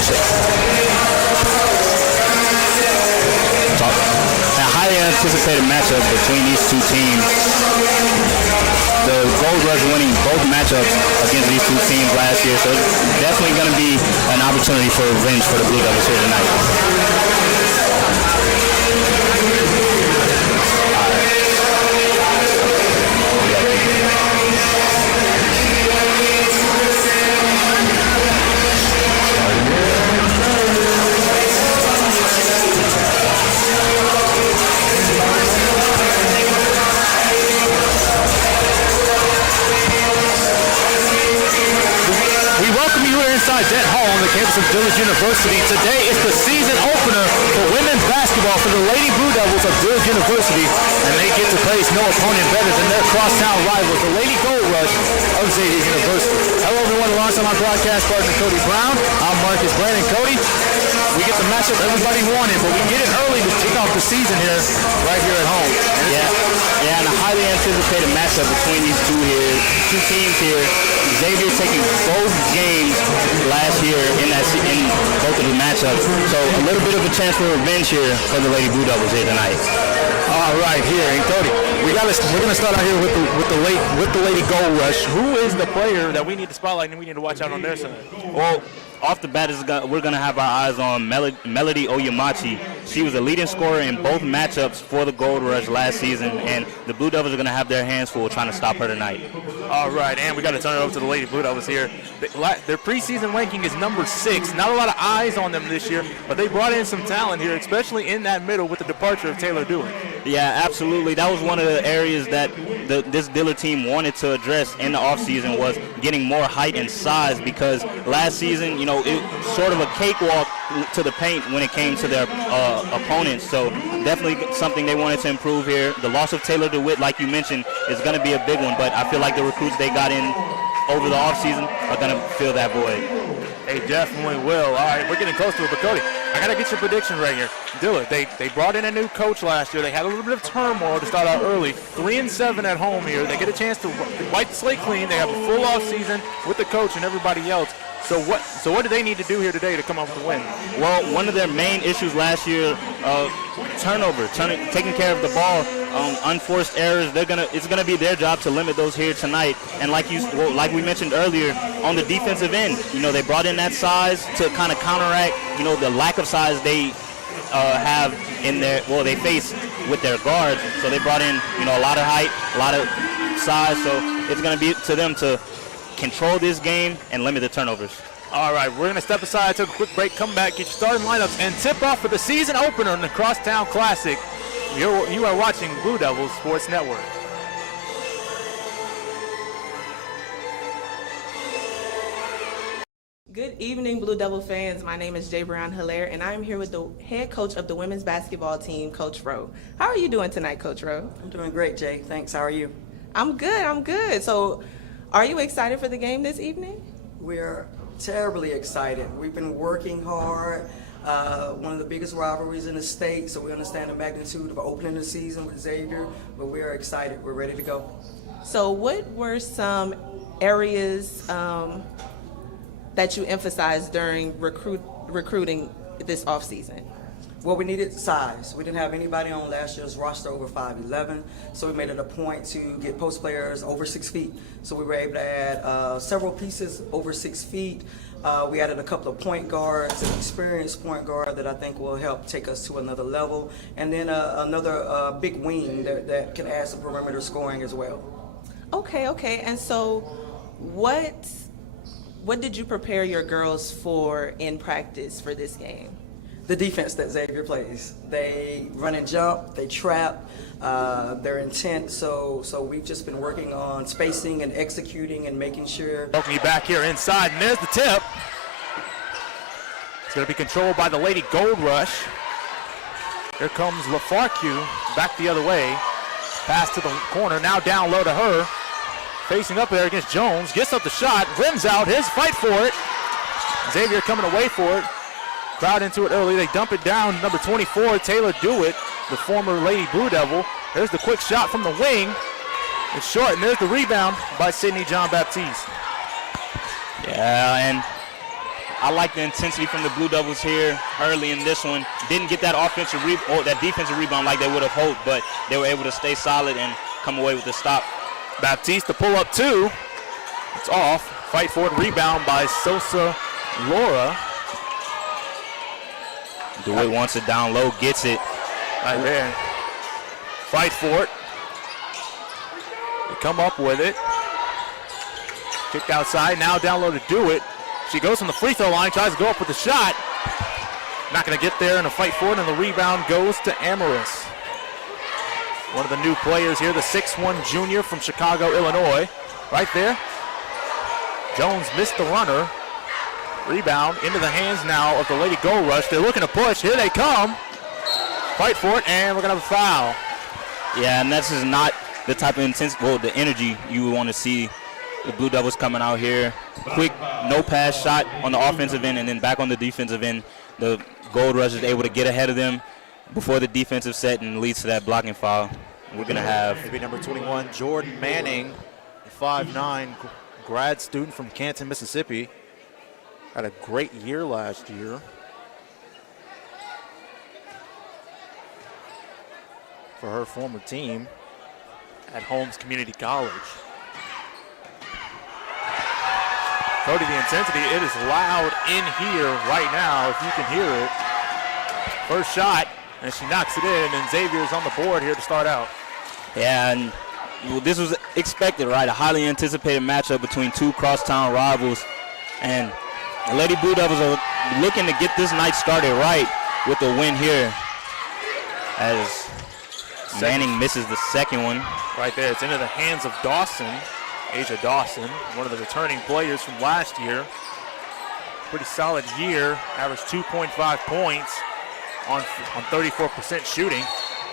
A highly anticipated matchup between these two teams. The Gold Rush winning both matchups against these two teams last year, so it's definitely going to be an opportunity for revenge for the Blue Devils here tonight. Inside Dent Hall on the campus of Dillard University. Today is the season opener for women's basketball for the Lady Blue Devils of Dillard University, and they get to face no opponent better than their crosstown rivals, the Lady Gold Rush of Xavier University. Hello everyone, alongside my broadcast partner Cody Brown. I'm Marcus Brandon. Cody, we get the matchup everybody wanted, but we get it early to kick off the season here, right here at home. Yeah, and a highly anticipated matchup between these two teams here. Xavier taking both games last year in both of the matchups, so a little bit of a chance for revenge here for the Lady Blue Devils here tonight. All right, here, and Cody, we're gonna start out here with the Lady Gold Rush. Who is the player that we need to spotlight and we need to watch out on their side? Well, off the bat, we're going to have our eyes on Melody Oyamachi. She was a leading scorer in both matchups for the Gold Rush last season, and the Blue Devils are going to have their hands full trying to stop her tonight. All right, and we got to turn it over to the Lady Blue Devils here. Their preseason ranking is number 6. Not a lot of eyes on them this year, but they brought in some talent here, especially in that middle with the departure of Taylor Dillard. Yeah, absolutely. That was one of the areas that this Dillard team wanted to address in the offseason, was getting more height and size, because last season, it was sort of a cakewalk to the paint when it came to their opponents. So definitely something they wanted to improve here. The loss of Taylor DeWitt, like you mentioned, is going to be a big one, but I feel like the recruits they got in over the offseason are going to fill that void. They definitely will. All right, we're getting close to it, but Cody, I got to get your prediction right here. Dillard, they brought in a new coach last year. They had a little bit of turmoil to start out early. 3-7 at home here. They get a chance to wipe the slate clean. They have a full off season with the coach and everybody else. So what do they need to do here today to come up with a win? Well, one of their main issues last year, turnover, taking care of the ball, unforced errors. It's gonna be their job to limit those here tonight. And like we mentioned earlier, on the defensive end, they brought in that size to kind of counteract, the lack of size they have they face with their guards. So they brought in, a lot of height, a lot of size. So it's gonna be to them to control this game and limit the turnovers. All right, we're going to step aside, take a quick break, come back, get your starting lineups, and tip off for the season opener in the Crosstown Classic. You are watching Blue Devils Sports Network. Good evening, Blue Devil fans. My name is Jay Brown Hilaire, and I am here with the head coach of the women's basketball team, Coach Rowe. How are you doing tonight, Coach Rowe? I'm doing great, Jay. Thanks. How are you? I'm good. So, are you excited for the game this evening? We're terribly excited. We've been working hard. One of the biggest rivalries in the state, so we understand the magnitude of opening the season with Xavier, but we are excited. We're ready to go. So what were some areas that you emphasized during recruiting this offseason? Well, we needed size. We didn't have anybody on last year's roster over 5'11", so we made it a point to get post players over 6 feet. So we were able to add several pieces over 6 feet. We added a couple of point guards, an experienced point guard that I think will help take us to another level, and then another big wing that can add some perimeter scoring as well. Okay. And so what did you prepare your girls for in practice for this game? The defense that Xavier plays. They run and jump, they trap, they're intent, so we've just been working on spacing and executing and making sure. Welcome you back here inside, and there's the tip. It's going to be controlled by the Lady Gold Rush. Here comes LaFarque back the other way. Pass to the corner, now down low to her. Facing up there against Jones, gets up the shot, rims out, his fight for it. Xavier coming away for it. Crowd into it early, they dump it down, number 24, Taylor DeWitt, the former Lady Blue Devil. There's the quick shot from the wing. It's short, and there's the rebound by Sydney John Baptiste. Yeah, and I like the intensity from the Blue Devils here early in this one. Didn't get that that defensive rebound like they would have hoped, but they were able to stay solid and come away with the stop. Baptiste to pull up 2. It's off. Fight for it. Rebound by Sosa Laura. DeWitt wants it down low, gets it. Right there. Fight for it. They come up with it. Kicked outside. Now down low to DeWitt. She goes from the free throw line, tries to go up with the shot. Not going to get there in a fight for it, and the rebound goes to Amaris. One of the new players here, the 6'1 junior from Chicago, Illinois. Right there. Jones missed the runner. Rebound into the hands now of the Lady Gold Rush. They're looking to push. Here they come. Fight for it, and we're going to have a foul. Yeah, and this is not the type of the energy you would want to see the Blue Devils coming out here. Quick, no pass shot on the offensive end, and then back on the defensive end. The Gold Rush is able to get ahead of them before the defensive set and leads to that blocking foul. We're going to have maybe number 21, Jordan Manning, 5'9", grad student from Canton, Mississippi. Had a great year last year for her former team at Holmes Community College. Cody, the intensity, it is loud in here right now, if you can hear it. First shot, and she knocks it in, and Xavier's on the board here to start out. Yeah, and this was expected, right? A highly anticipated matchup between two crosstown rivals. And the Lady Blue Devils are looking to get this night started right with the win here, as Manning misses the second one. Right there, it's into the hands of Dawson. Asia Dawson, one of the returning players from last year. Pretty solid year, averaged 2.5 points on 34% shooting.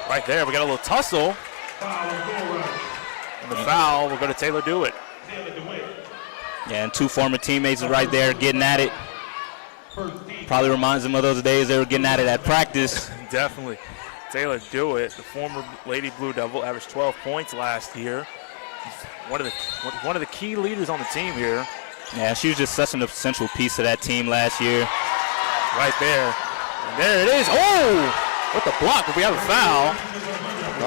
Right there, we got a little tussle. And the foul will go to Taylor DeWitt. Yeah, and two former teammates right there getting at it. Probably reminds them of those days they were getting at it at practice. Definitely. Taylor DeWitt, the former Lady Blue Devil, averaged 12 points last year. One of the key leaders on the team here. Yeah, she was just such an essential piece of that team last year. Right there. And there it is. Oh! What the block, but we have a foul.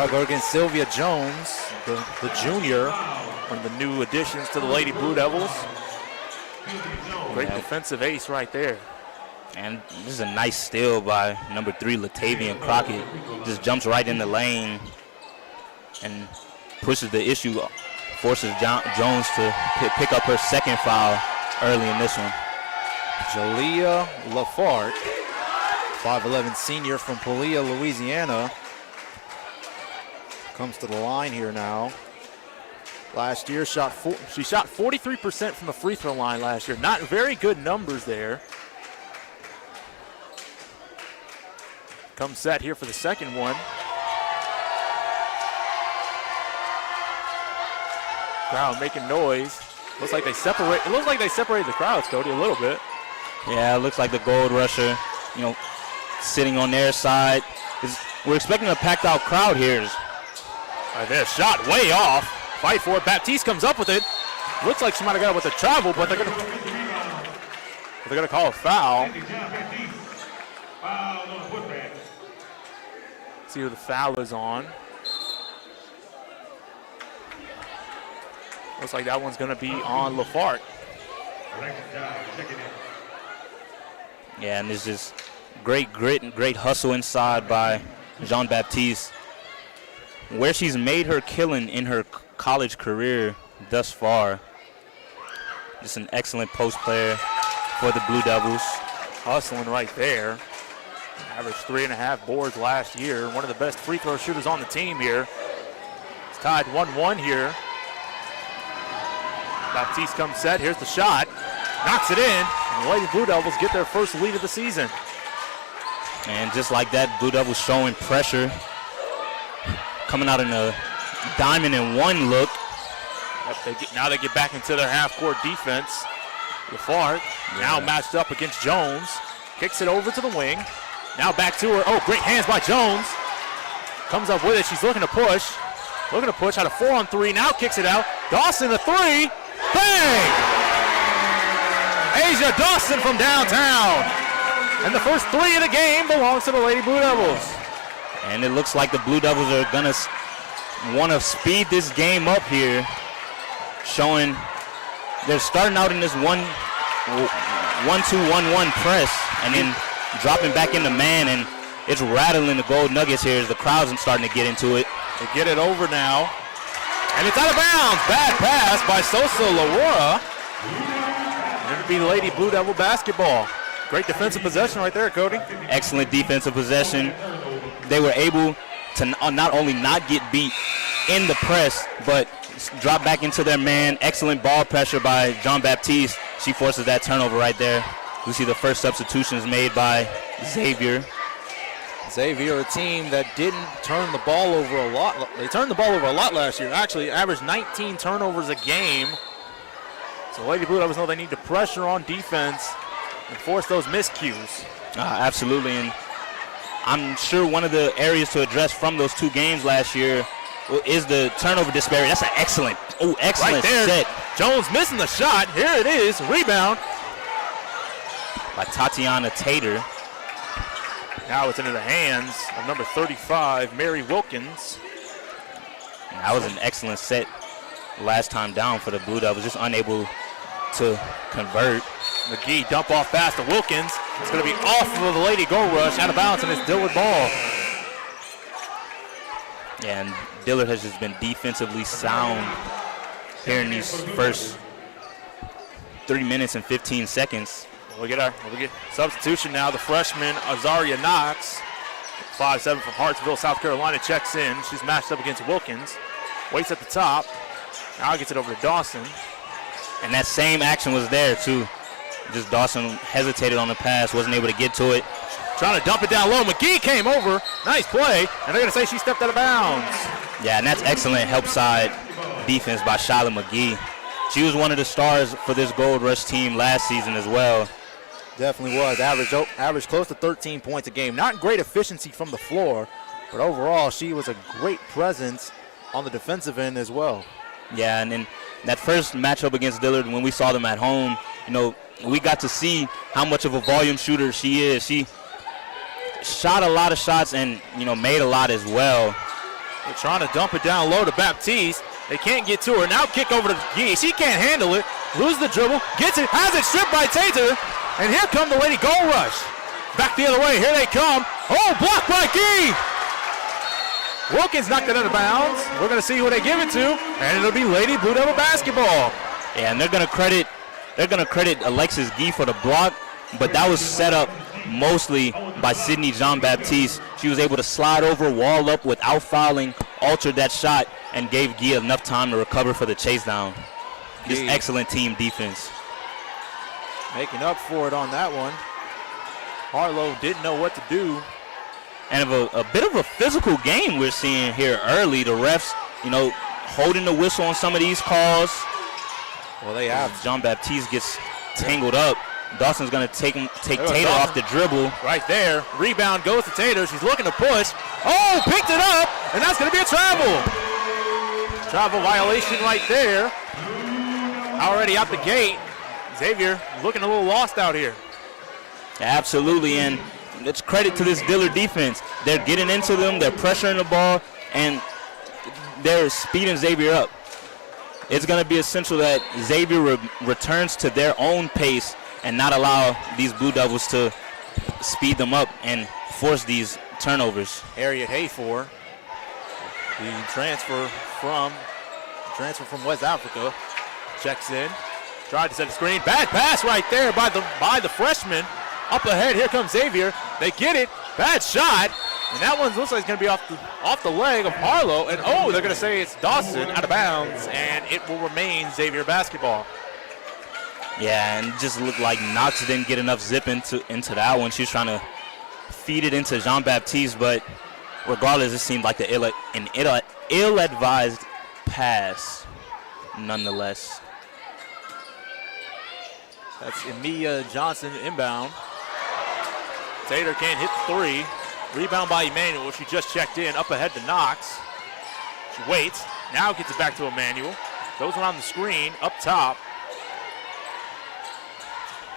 I'll go against Sylvia Jones, the junior, one of the new additions to the Lady Blue Devils. Great defensive ace right there. And this is a nice steal by number 3, Latavian Crockett. Just jumps right in the lane and pushes the issue, forces Jones to pick up her second foul early in this one. Jalea Lafart, 5'11" senior from Pawleia, Louisiana, comes to the line here now. Last year, she shot 43% from the free throw line last year. Not very good numbers there. Comes set here for the second one. Crowd making noise. Looks like they separate. It looks like they separated the crowds, Cody, a little bit. Yeah, it looks like the Gold Rusher, sitting on their side. We're expecting a packed out crowd here. Right there, shot way off. Fight for it. Baptiste comes up with it. Looks like she might have got it with the travel, but they're gonna call a foul. See who the foul is on. Looks like that one's going to be on Lafart. Yeah, and there's just great grit and great hustle inside by Jean-Baptiste. Where she's made her killing in her college career thus far. Just an excellent post player for the Blue Devils. Hustling right there. Averaged 3.5 boards last year. One of the best free throw shooters on the team here. It's tied 1-1 here. Baptiste comes set. Here's the shot. Knocks it in. And the Lady Blue Devils get their first lead of the season. And just like that, Blue Devils showing pressure. Coming out in a diamond and one look. Now they get back into their half-court defense. Lafart now matched up against Jones. Kicks it over to the wing. Now back to her. Oh, great hands by Jones. Comes up with it. She's looking to push. Looking to push out of 4-on-3. Now kicks it out. Dawson, a three. Bang! Asia Dawson from downtown. And the first 3 of the game belongs to the Lady Blue Devils. And it looks like the Blue Devils are going to want to speed this game up here, showing they're starting out in this 1-2-1-1 press and then dropping back into man, and it's rattling the Gold Nuggets here as the crowd's starting to get into it. They get it over now, and it's out of bounds. Bad pass by Sosa Laura. And it'll be Lady Blue Devil basketball. Great defensive possession right there, Cody. Excellent defensive possession. They were able to not only not get beat in the press, but drop back into their man. Excellent ball pressure by Jean-Baptiste. She forces that turnover right there. We see the first substitutions made by Xavier. Xavier, a team that didn't turn the ball over a lot. They turned the ball over a lot last year. Actually, averaged 19 turnovers a game. So Lady Blue Devils know they need to pressure on defense and force those miscues. Absolutely, and I'm sure one of the areas to address from those 2 games last year is the turnover disparity. That's an excellent right there. set. Jones missing the shot. Here it is, rebound By Tatiana Tater. Now it's into the hands of number 35, Mary Wilkins. And that was an excellent set last time down for the Blue Devils, just unable to convert. McGee dump off pass to Wilkins. It's going to be off of the Lady Gold Rush, out of bounds, and it's Dillard ball. Yeah, and Dillard has just been defensively sound here in these first 3 minutes and 15 seconds. We get substitution now. The freshman, Azaria Knox, 5'7" from Hartsville, South Carolina, checks in. She's matched up against Wilkins. Waits at the top. Now gets it over to Dawson. And that same action was there, too. Just Dawson hesitated on the pass, wasn't able to get to it. Trying to dump it down low. McGee came over. Nice play. And they're going to say she stepped out of bounds. Yeah, and that's excellent help side defense by Shyla McGee. She was one of the stars for this Gold Rush team last season as well. Definitely was. Average close to 13 points a game. Not great efficiency from the floor, but overall she was a great presence on the defensive end as well. Yeah, and then that first matchup against Dillard, when we saw them at home, we got to see how much of a volume shooter she is. She shot a lot of shots and, made a lot as well. They're trying to dump it down low to Baptiste. They can't get to her. Now kick over to Gee. She can't handle it. Loses the dribble. Gets it. Has it stripped by Tater. And here come the Lady Gold Rush. Back the other way. Here they come. Oh, blocked by Gee. Wilkins knocked it out of bounds. We're going to see who they give it to. And it'll be Lady Blue Devil basketball. Yeah, and they're going to credit Alexis Gee for the block, but that was set up mostly by Sydney Jean-Baptiste. She was able to slide over, wall up without fouling, altered that shot, and gave Gee enough time to recover for the chase down. Just excellent team defense. Making up for it on that one. Harlow didn't know what to do. And a bit of a physical game we're seeing here early. The refs, holding the whistle on some of these calls. Well, they have. Jean-Baptiste gets tangled up. Dawson's going to take Tater off the dribble. Right there. Rebound goes to Tater. She's looking to push. Oh, picked it up, and that's going to be a travel. Travel violation right there. Already out the gate. Xavier looking a little lost out here. Absolutely, and it's credit to this Dillard defense. They're getting into them, they're pressuring the ball, and they're speeding Xavier up. It's going to be essential that Xavier returns to their own pace and not allow these Blue Devils to speed them up and force these turnovers. Harriet Hayfor, the transfer from West Africa, checks in, tried to set a screen. Bad pass right there by the freshman. Up ahead, here comes Xavier. They get it. Bad shot. And that one looks like it's going to be off the leg of Harlow. And they're going to say it's Dawson out of bounds, and it will remain Xavier basketball. Yeah, and it just looked like Knox didn't get enough zip into that one. She was trying to feed it into Jean-Baptiste, but regardless, it seemed like an ill-advised pass nonetheless. That's Emilia Johnson inbound. Tater can't hit the three. Rebound by Emmanuel. She just checked in. Up ahead to Knox. She waits. Now gets it back to Emmanuel. Goes around the screen. Up top.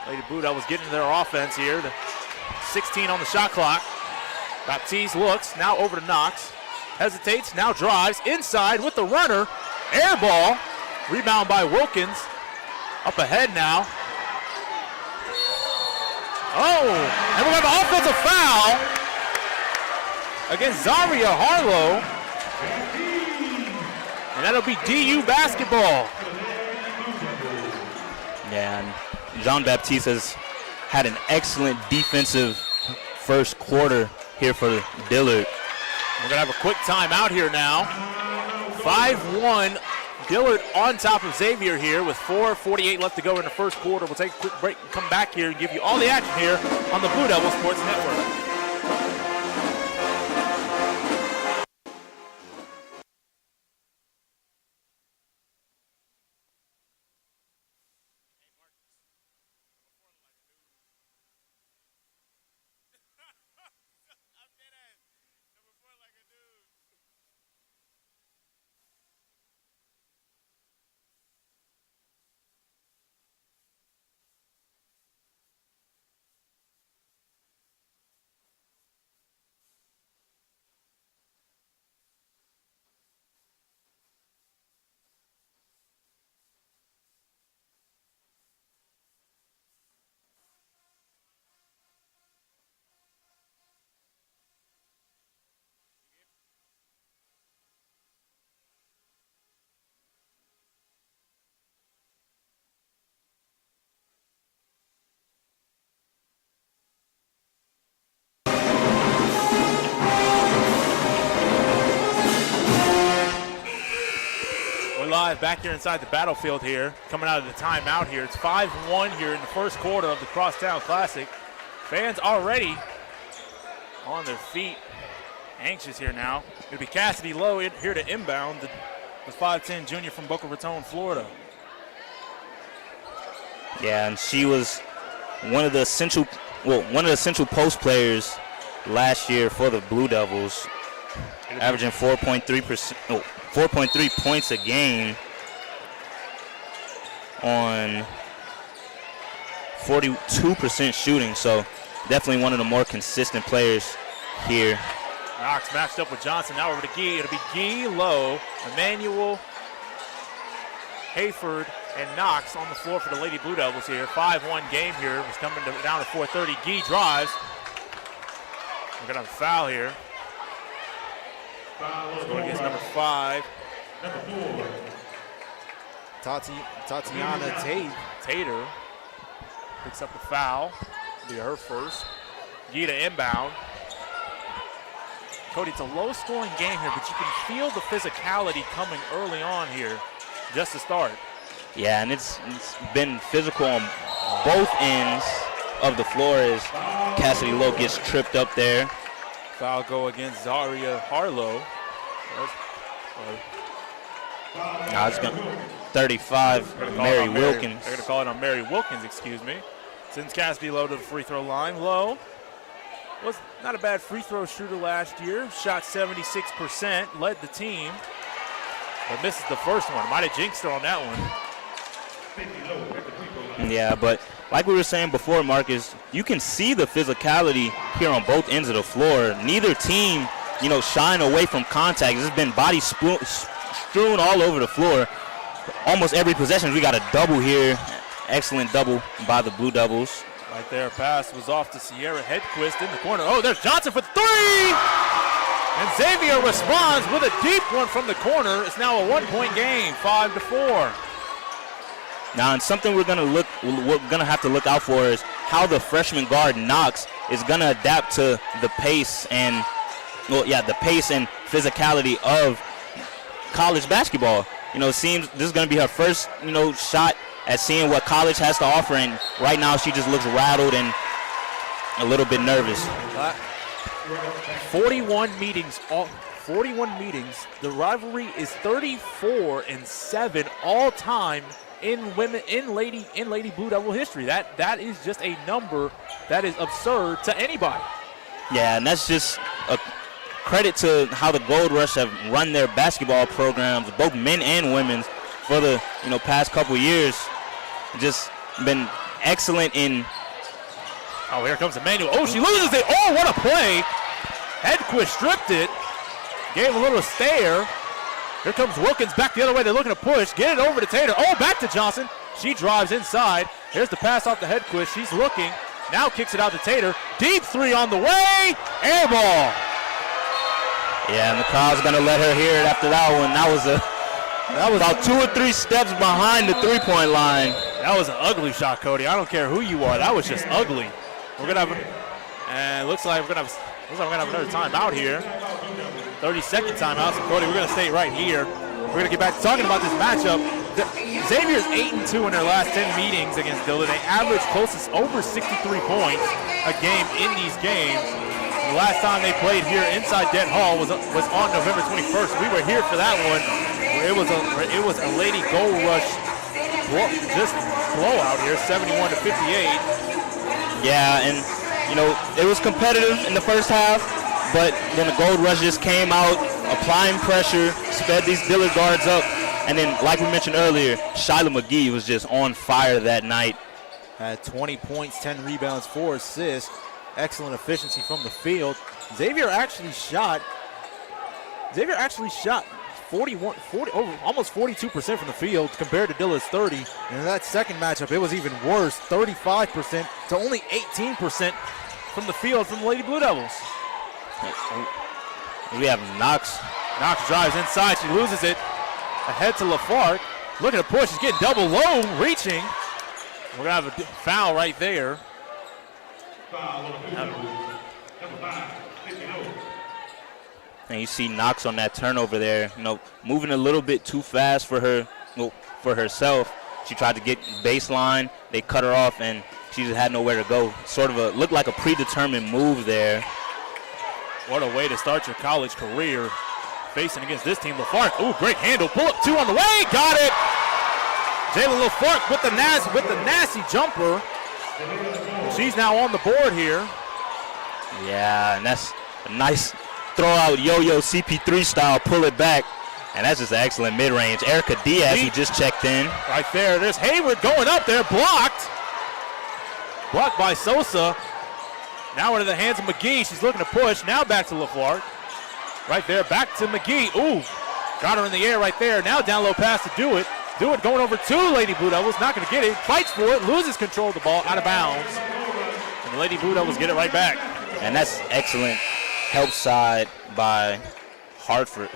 Lady Blue Devils getting their offense here. The 16 on the shot clock. Baptiste looks, now over to Knox. Hesitates, now drives, inside with the runner. Air ball, rebound by Wilkins. Up ahead now. Oh, and we have an offensive foul against Zaria Harlow. And that'll be DU basketball. Yeah, and Jean-Baptiste has had an excellent defensive first quarter here for Dillard. We're gonna have a quick timeout here now. 5-1, Dillard on top of Xavier here with 4:48 left to go in the first quarter. We'll take a quick break and come back here and give you all the action here on the Blue Devil Sports Network. Live back here inside the battlefield here, coming out of the timeout here. It's 5-1 here in the first quarter of the Crosstown Classic. Fans already on their feet, anxious here now. It'll be Cassidy Lowe here to inbound, the 5'10 junior from Boca Raton, Florida. Yeah, and she was one of the essential post players last year for the Blue Devils, averaging 4.3 points a game on 42% shooting. So definitely one of the more consistent players here. Knox matched up with Johnson. Now over to Gee. It'll be Gee, Lowe, Emmanuel, Hayford, and Knox on the floor for the Lady Blue Devils here. 5-1 game here. It's coming down to 4:30. Gee drives. We're going to have a foul here. It's going against number 5. Tatiana Tater picks up the foul. It'll be her first. Gita inbound. Cody, it's a low-scoring game here, but you can feel the physicality coming early on here, just to start. Yeah, and it's been physical on both ends of the floor as Cassidy Lowe gets tripped up there. Foul go against Zaria Harlow. Now it's going 35, Mary Wilkins. They're going to call it on Mary Wilkins, excuse me. Sends Cassidy Lowe to the free throw line. Lowe was not a bad free throw shooter last year. Shot 76%, led the team, but misses the first one. Might have jinxed her on that one. Yeah, but like we were saying before, Marcus, you can see the physicality here on both ends of the floor. Neither team, shying away from contact. There's been body strewn all over the floor. Almost every possession, we got a double here. Excellent double by the Blue Devils. Right there, pass was off to Sierra Hedquist in the corner. Oh, there's Johnson for 3! And Xavier responds with a deep one from the corner. It's now a 1-point game, 5-4. Now, and something we're gonna have to look out for is how the freshman guard Knox is gonna adapt to the pace and physicality of college basketball. It seems this is gonna be her first, shot at seeing what college has to offer, and right now she just looks rattled and a little bit nervous. 41 meetings. The rivalry is 34-7 all time in Lady Blue Devil history. That is just a number that is absurd to anybody. Yeah, and that's just a credit to how the Gold Rush have run their basketball programs, both men and women's, for the past couple years. Just been excellent in. Oh, here comes Emmanuel. Oh, she loses it. Oh, what a play. Hedquist stripped it. Gave a little stare. Here comes Wilkins back the other way. They're looking to push. Get it over to Tater. Oh, back to Johnson. She drives inside. Here's the pass off to Hedquist. She's looking. Now kicks it out to Tater. Deep three on the way. Air ball. Yeah, and the crowd's going to let her hear it after that one. That was about 2 or 3 steps behind the three-point line. That was an ugly shot, Cody. I don't care who you are. That was just ugly. We're going to have, and looks like we're going to have another timeout here. 30-second timeout. So, Cody, we're going to stay right here. We're going to get back to talking about this matchup. Xavier's 8-2 in their last 10 meetings against Dillard. They averaged closest over 63 points a game in these games. The last time they played here inside Dent Hall was on November 21st. We were here for that one. It was a Lady Gold Rush blowout here, 71-58. Yeah, and it was competitive in the first half, but then the Gold Rush just came out, applying pressure, sped these Dillard guards up, and then, like we mentioned earlier, Shyla McGee was just on fire that night. Had 20 points, 10 rebounds, 4 assists. Excellent efficiency from the field. Xavier actually shot almost 42% from the field compared to Dillard's 30. And in that second matchup, it was even worse, 35% to only 18% from the field from the Lady Blue Devils. We have Knox. Knox drives inside, she loses it. Ahead to LaFark. Looking to push, she's getting double low, reaching. We're gonna have a foul right there. And you see Knox on that turnover there, moving a little bit too fast for herself. She tried to get baseline, they cut her off, and she just had nowhere to go. Looked like a predetermined move there. What a way to start your college career, facing against this team. LaFark, ooh, great handle, pull up 2 on the way, got it! Jayla LaFark with the nasty jumper. She's now on the board here. Yeah, and that's a nice throw out yo-yo CP3 style, pull it back. And that's just an excellent mid-range. Erica Diaz, who just checked in. Right there, there's Hayward going up there, blocked. Blocked by Sosa. Now into the hands of McGee. She's looking to push. Now back to LaFlark. Right there, back to McGee. Ooh, got her in the air right there. Now down low pass to Dewitt. Dewitt going over 2 Lady Blue Devils. Not going to get it. Fights for it. Loses control of the ball. Out of bounds. And the Lady Blue Devils get it right back. And that's excellent help side by Hayford.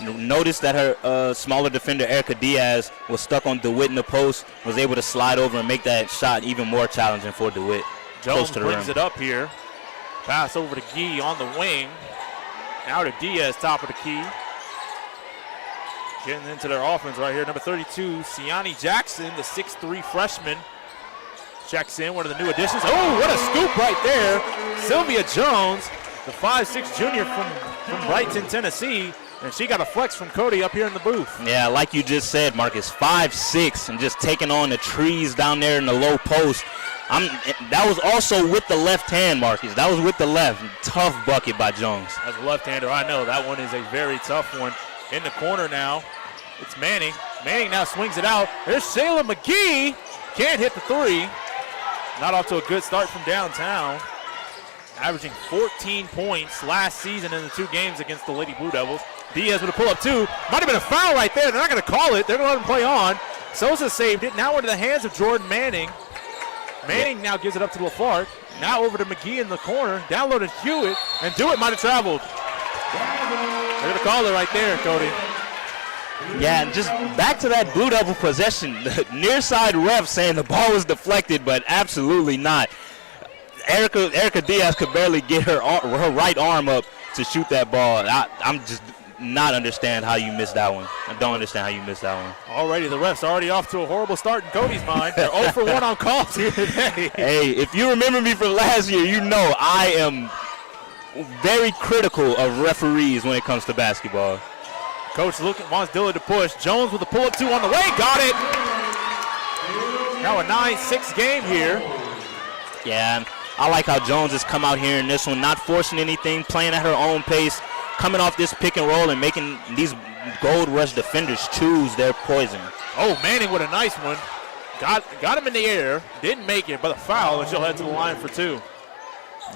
Notice that her smaller defender, Erica Diaz, was stuck on DeWitt in the post, was able to slide over and make that shot even more challenging for DeWitt. Jones brings it up here. Pass over to Gee on the wing. Now to Diaz, top of the key. Getting into their offense right here. Number 32, Siani Jackson, the 6'3 freshman. Checks in, one of the new additions. Oh, what a scoop right there. Sylvia Jones, the 5'6 junior from Brighton, Tennessee. And she got a flex from Cody up here in the booth. Yeah, like you just said, Marcus, 5'6", and just taking on the trees down there in the low post. That was also with the left hand, Marcus. That was with the left. Tough bucket by Jones. As a left-hander, I know that one is a very tough one. In the corner now, it's Manning. Manning now swings it out. There's Shayla McGee. Can't hit the 3. Not off to a good start from downtown. Averaging 14 points last season in the 2 games against the Lady Blue Devils. Diaz with a pull-up 2. Might have been a foul right there. They're not going to call it. They're going to let him play on. Sosa saved it. Now into the hands of Jordan Manning. Manning now gives it up to LaFark. Now over to McGee in the corner. Down low to Hewitt. And Dewitt might have traveled. They're going to call it right there, Cody. Yeah, and just back to that Blue Devil possession. The near side ref saying the ball was deflected, but absolutely not. Erica Diaz could barely get her right arm up to shoot that ball. I'm just not understand how you missed that one. I don't understand how you missed that one. Already, the ref's already off to a horrible start in Cody's mind. They're 0 for 1 on calls here today. Hey, if you remember me from last year, you know I am very critical of referees when it comes to basketball. Coach wants Dillard to push. Jones with a pull-up 2 on the way. Got it. Now a 9-6 game here. Yeah, and I like how Jones has come out here in this one, not forcing anything, playing at her own pace, coming off this pick and roll and making these Gold Rush defenders choose their poison. Oh, Manning with a nice one. got him in the air, didn't make it, but a foul, and she'll head to the line for 2.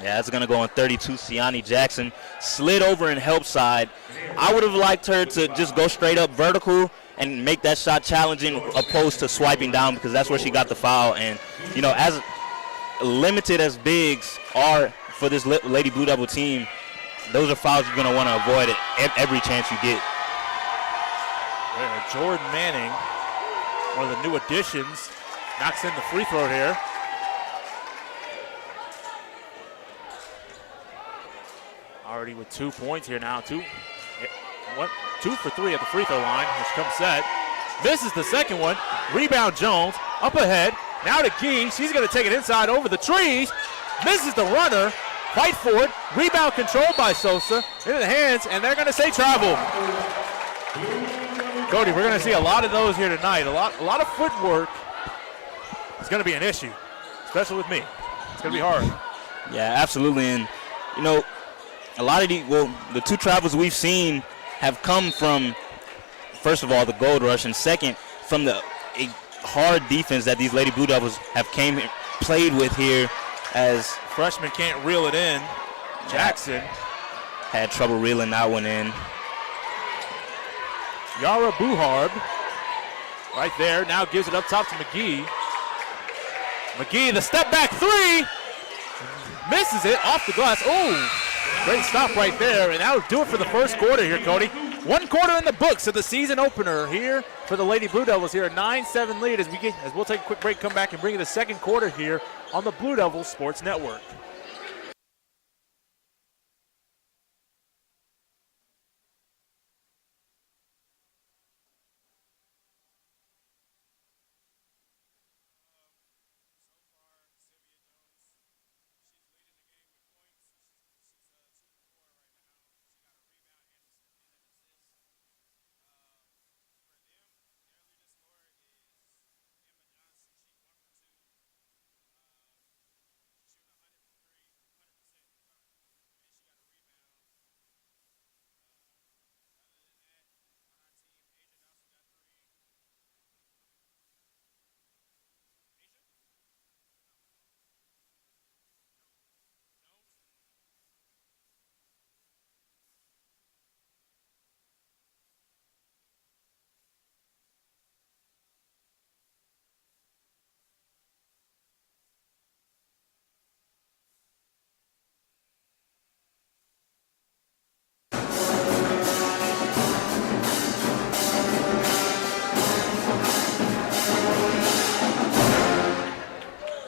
Yeah, it's going to go on 32. Siani Jackson slid over and help side. I would have liked her to just go straight up vertical and make that shot challenging opposed to swiping down, because that's where she got the foul. And, you know, as limited as bigs are for this Lady Blue Devil team, those are fouls you're going to want to avoid at every chance you get. Jordan Manning, one of the new additions, knocks in the free throw here. Already with 2 points here now. 2 for 3 at the free throw line. Here comes set. Misses the second one. Rebound Jones. Up ahead. Now to Gee. She's going to take it inside over the trees. Misses the runner. Fight for it. Rebound controlled by Sosa. Into the hands, and they're going to say travel. Cody, we're going to see a lot of those here tonight. A lot of footwork. It's going to be an issue, especially with me. It's going to be hard. Yeah, absolutely. And, you know, a lot of the 2 travels we've seen have come from, first of all, the gold rush, and second, from the hard defense that these Lady Blue Devils have played with here, as freshman can't reel it in. Jackson had trouble reeling that one in. Yara Buharb right there, now gives it up top to McGee. McGee, the step back 3, misses it off the glass. Oh, great stop right there, and that'll do it for the first quarter here, Cody. 1 quarter in the books of the season opener here for the Lady Blue Devils here, a 9-7 lead as we'll take a quick break, come back and bring you the second quarter here on the Blue Devils Sports Network.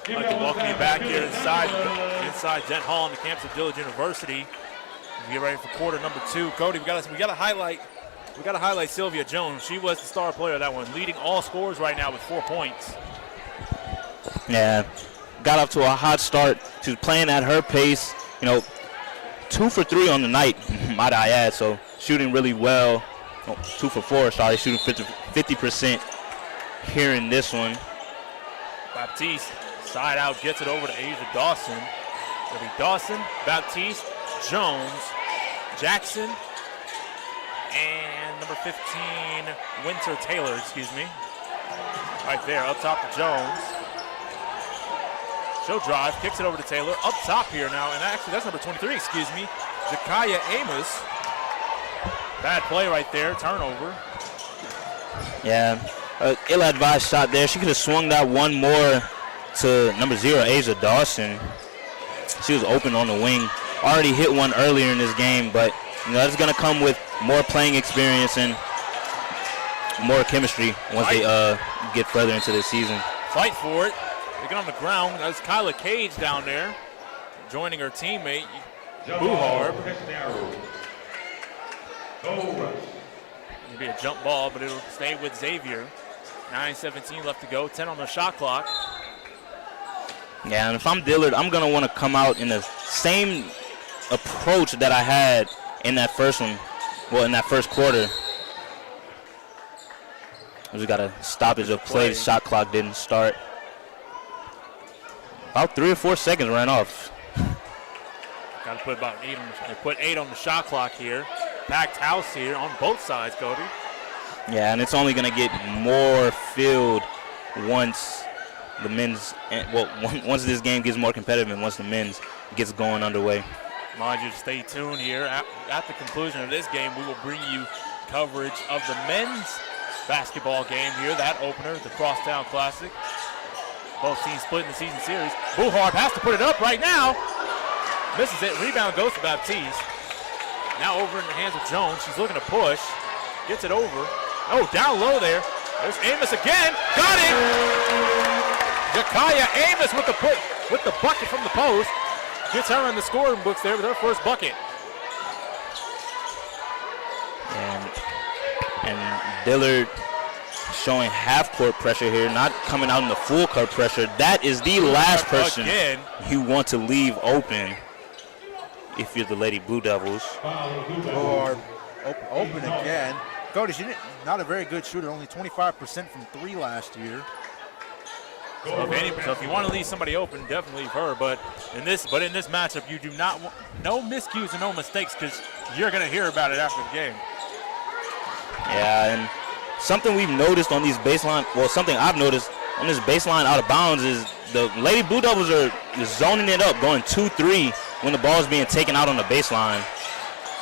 I'd like to welcome you back here inside Dent Hall on the campus of Dillard University. We get ready for quarter number 2. Cody, we got to highlight Sylvia Jones. She was the star player of that one, leading all scorers right now with 4 points. Yeah, got off to a hot start. She was playing at her pace. You know, 2 for 3 on the night, might I add. So shooting really well. 2 for 4, sorry, shooting 50% here in this one. Baptiste, side out, gets it over to Asia Dawson. It'll be Dawson, Baptiste, Jones, Jackson, and number 15, Winter Taylor, excuse me. Right there, up top to Jones. She'll drive, kicks it over to Taylor, up top here now, and actually that's number 23, excuse me, Jakaya Amos. Bad play right there, turnover. Yeah, ill-advised shot there. She could have swung that one more to number 0, Asia Dawson. She was open on the wing. Already hit one earlier in this game, but you know that's going to come with more playing experience and more chemistry once they get further into the season. Fight for it. They get on the ground. That's Kyla Cage down there, joining her teammate, Buharb. It'll be a jump ball, but it'll stay with Xavier. 9:17 left to go, 10 on the shot clock. Yeah, and if I'm Dillard, I'm going to want to come out in the same approach that I had in that first one, well, in that first quarter. We got a stoppage of play. The shot clock didn't start. About 3 or 4 seconds ran off. Got to put about 8 on they put 8 on the shot clock here. Packed house here on both sides, Cody. Yeah, and it's only going to get more filled once the men's, once this game gets more competitive and once the men's gets going underway. Mind you, stay tuned here. At the conclusion of this game, we will bring you coverage of the men's basketball game here, that opener, the Crosstown Classic. Both teams split in the season series. Buhard has to put it up right now. Misses it. Rebound goes to Baptiste. Now over in the hands of Jones. She's looking to push. Gets it over. Oh, down low there. There's Amos again. Got it! Jakaya Amos with the bucket from the post. Gets her in the scoring books there with her first bucket. And Dillard showing half-court pressure here, not coming out in the full-court pressure. That is the last person you want to leave open if you're the Lady Blue Devils. Or open again. Cody, she not a very good shooter, only 25% from 3 last year. So if you want to leave somebody open, definitely leave her. But in this matchup, you do not want no miscues and no mistakes, because you're going to hear about it after the game. Yeah, and something we've noticed on these baseline, something I've noticed on this baseline out of bounds is the Lady Blue Devils are zoning it up, going 2-3 when the ball is being taken out on the baseline.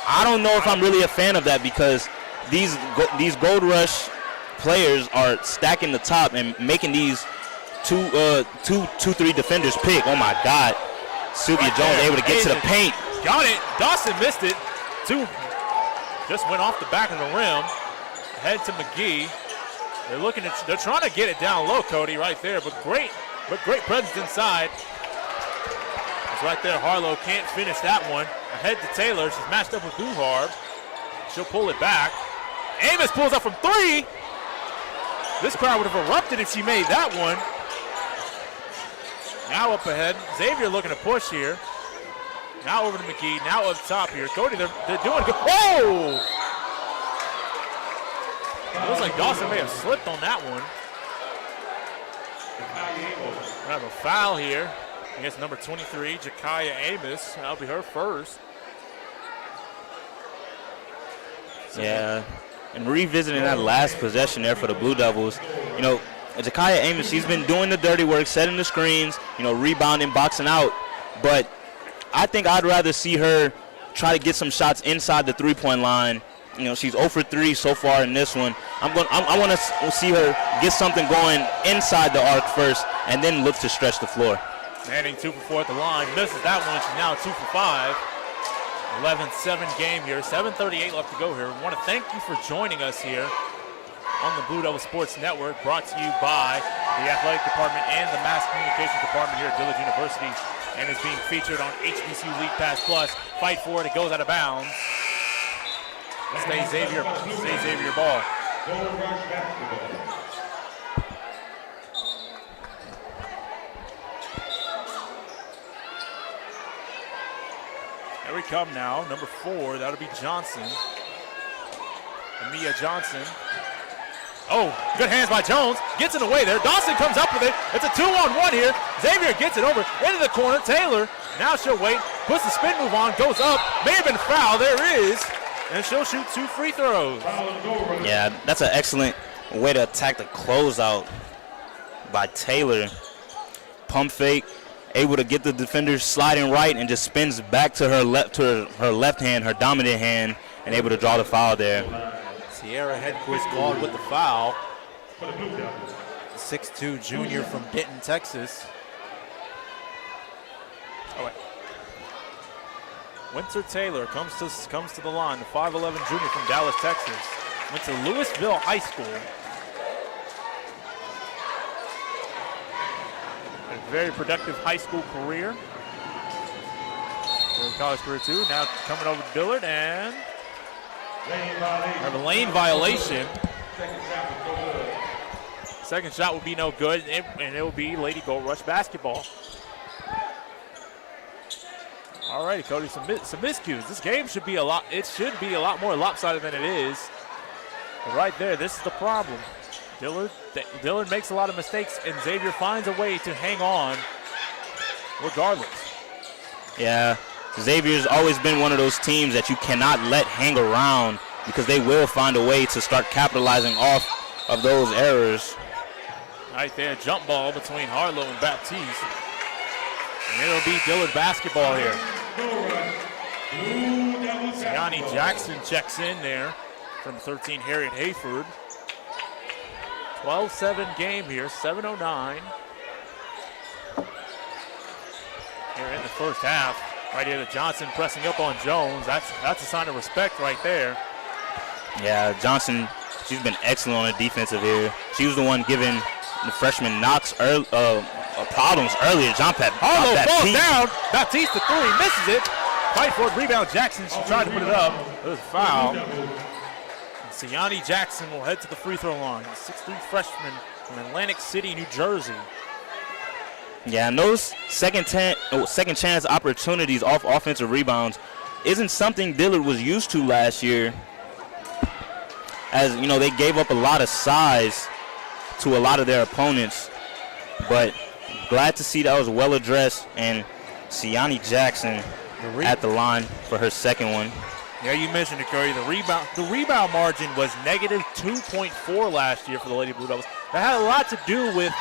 I don't know if I'm really a fan of that, because these Gold Rush players are stacking the top and making these 2-3 defenders pick. Oh my God. Sylvia Jones able to get to the paint. Got it. Dawson missed it. Just went off the back of the rim. Head to McGee. They're trying to get it down low, Cody, right there, but great presence inside. It's right there. Harlow can't finish that one. Ahead to Taylor. She's matched up with Buhard. She'll pull it back. Amos pulls up from 3. This crowd would have erupted if she made that one. Now up ahead. Xavier looking to push here. Now over to McGee. Now up top here. Cody, they're doing good. Oh! It looks like Dawson may have slipped on that one. We have a foul here against number 23, Jakaya Amos. That'll be her first. Yeah, and revisiting that last possession there for the Blue Devils, Jakaya Amos, she's been doing the dirty work, setting the screens, rebounding, boxing out. But I think I'd rather see her try to get some shots inside the three-point line. She's 0 for 3 so far in this one. I want to see her get something going inside the arc first, and then look to stretch the floor. Manning 2 for 4 at the line, misses that one. She's now 2 for 5. 11-7 game here. 7:38 left to go here. We want to thank you for joining us here on the Blue Devil Sports Network, brought to you by the Athletic Department and the Mass Communications Department here at Dillard University, and is being featured on HBCU League Pass Plus. Fight for it. It goes out of bounds. Stay Xavier ball. Here we come now. Number 4, that'll be Johnson. Amia Johnson. Oh, good hands by Jones. Gets in the way there. Dawson comes up with it. It's a 2-on-1 here. Xavier gets it over into the corner. Taylor, now she'll wait. Puts the spin move on. Goes up. May have been foul. There is. And she'll shoot 2 free throws. Yeah, that's an excellent way to attack the closeout by Taylor. Pump fake, able to get the defender sliding right, and just spins back to her left hand, her dominant hand, and able to draw the foul there. Sierra Hedquist called with the foul. 6'2" junior from Denton, Texas. Winter Taylor comes to the line, the 5'11" junior from Dallas, Texas. Went to Louisville High School. A very productive high school career. College career too. Now coming over to Dillard, and we have a lane violation. Second shot will be no good, and it will be Lady Gold Rush basketball. All right, Cody, some miscues. This game should be a lot more lopsided than it is. But right there, this is the problem. Dillard makes a lot of mistakes, and Xavier finds a way to hang on regardless. Yeah, Xavier's always been one of those teams that you cannot let hang around, because they will find a way to start capitalizing off of those errors. Right there, jump ball between Harlow and Baptiste. And it'll be Dillard basketball here. Yanni Jackson checks in there from 13, Harriet Hayford. 12-7 game here, 7:09. Here in the first half. Right here, the Johnson pressing up on Jones. That's a sign of respect right there. Yeah, Johnson, she's been excellent on the defensive here. She was the one giving the freshman Knox problems earlier. Harlow falls down. Baptiste the three, misses it. Fight for it, rebound Jackson. She tried to put it up. It was a foul. Siani Jackson will head to the free throw line. 6'3" freshman from Atlantic City, New Jersey. Yeah, and those second chance opportunities off offensive rebounds isn't something Dillard was used to last year. As you know, they gave up a lot of size to a lot of their opponents. But glad to see that was well addressed, and Siani Jackson at the line for her second one. Yeah, you mentioned it, Curry. The rebound margin was negative 2.4 last year for the Lady Blue Devils. That had a lot to do with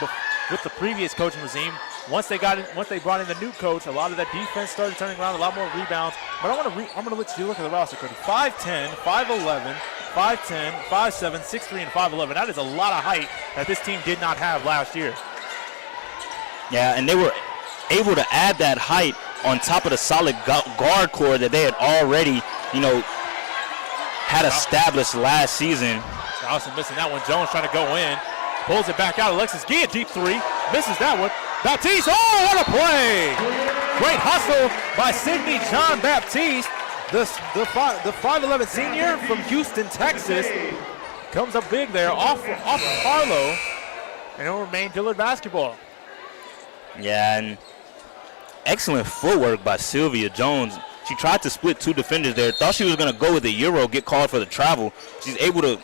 the previous coaching regime. Once they brought in the new coach, a lot of that defense started turning around, a lot more rebounds. But I'm going to let you look at the roster, Curry. 5'10", 5'11", 5'10", 5'7", 6'3", and 5'11". That is a lot of height that this team did not have last year. Yeah, and they were able to add that height on top of the solid guard core that they had already, had established last season. Dawson missing that one. Jones trying to go in. Pulls it back out. Alexis Gee, a deep three. Misses that one. Baptiste, oh, what a play! Great hustle by Sydney John Baptiste. The 5'11" senior from Houston, Texas. Comes up big there off of Harlow. And it will remain Dillard basketball. Yeah, and excellent footwork by Sylvia Jones. She tried to split two defenders there. Thought she was going to go with the Euro, get called for the travel. She's able to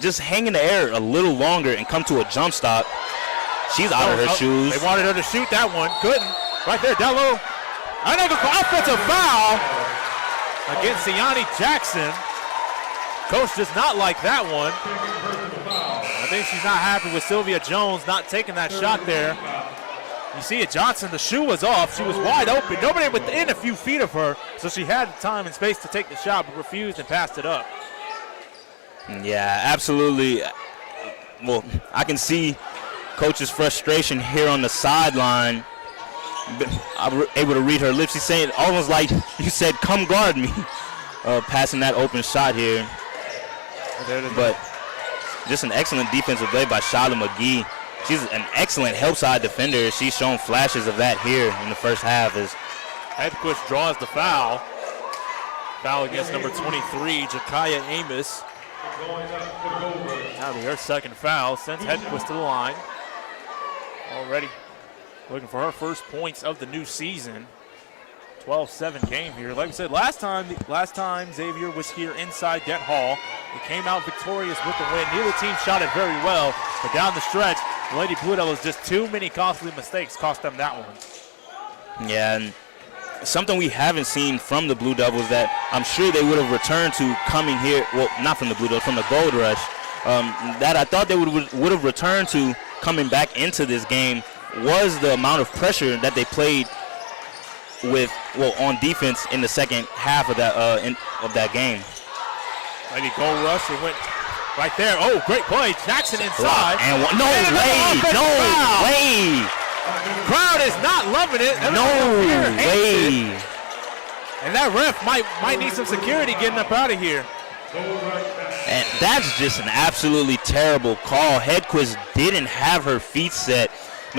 just hang in the air a little longer and come to a jump stop. She's out of her shoes. They wanted her to shoot that one. Couldn't. Right there, down low. Offensive foul against Siani Jackson. Coach does not like that one. I think she's not happy with Sylvia Jones not taking that shot there. You see it, Johnson, the shoe was off. She was wide open. Nobody within a few feet of her, so she had time and space to take the shot, but refused and passed it up. Yeah, absolutely. Well, I can see Coach's frustration here on the sideline. I'm able to read her lips. She's saying almost like you said, come guard me. Passing that open shot here. But just an excellent defensive play by Shyla McGee. She's an excellent help side defender. She's shown flashes of that here in the first half. Hedquist draws the foul. Foul against number 23, Jakaya Amos. That'll be her second foul. Sends Hedquist to the line. Already looking for her first points of the new season. 12-7 game here. Like we said, last time Xavier was here inside Det Hall. They came out victorious with the win. Neither team shot it very well, but down the stretch, the Lady Blue Devils, just too many costly mistakes cost them that one. Yeah, and something we haven't seen from the Blue Devils that I'm sure they would have returned to coming here. Well, not from the Blue Devils, from the Gold Rush. That I thought they would have returned to coming back into this game was the amount of pressure that they played with, on defense in the second half of that game. Lady Gold Rush, they went right there. Oh, great play. Jackson inside. And no way. Crowd is not loving it. No way. And that ref might need some security getting up out of here. And that's just an absolutely terrible call. Hedquist didn't have her feet set.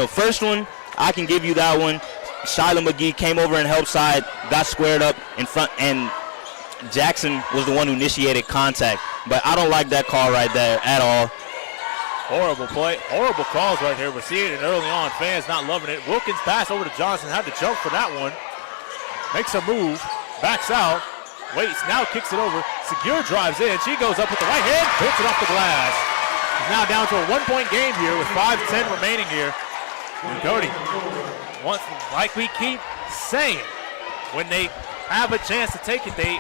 First one, I can give you that one. Shyla McGee came over and helped side, got squared up in front, and Jackson was the one who initiated contact. But I don't like that call right there at all. Horrible play, horrible calls right here. We're seeing it early on. Fans not loving it. Wilkins pass over to Johnson, had to jump for that one. Makes a move, backs out, waits, now kicks it over. Segura drives in. She goes up with the right hand, puts it off the glass. He's now down to a 1-point game here with 5:10 remaining here. And Cody, like we keep saying, when they have a chance to take it, they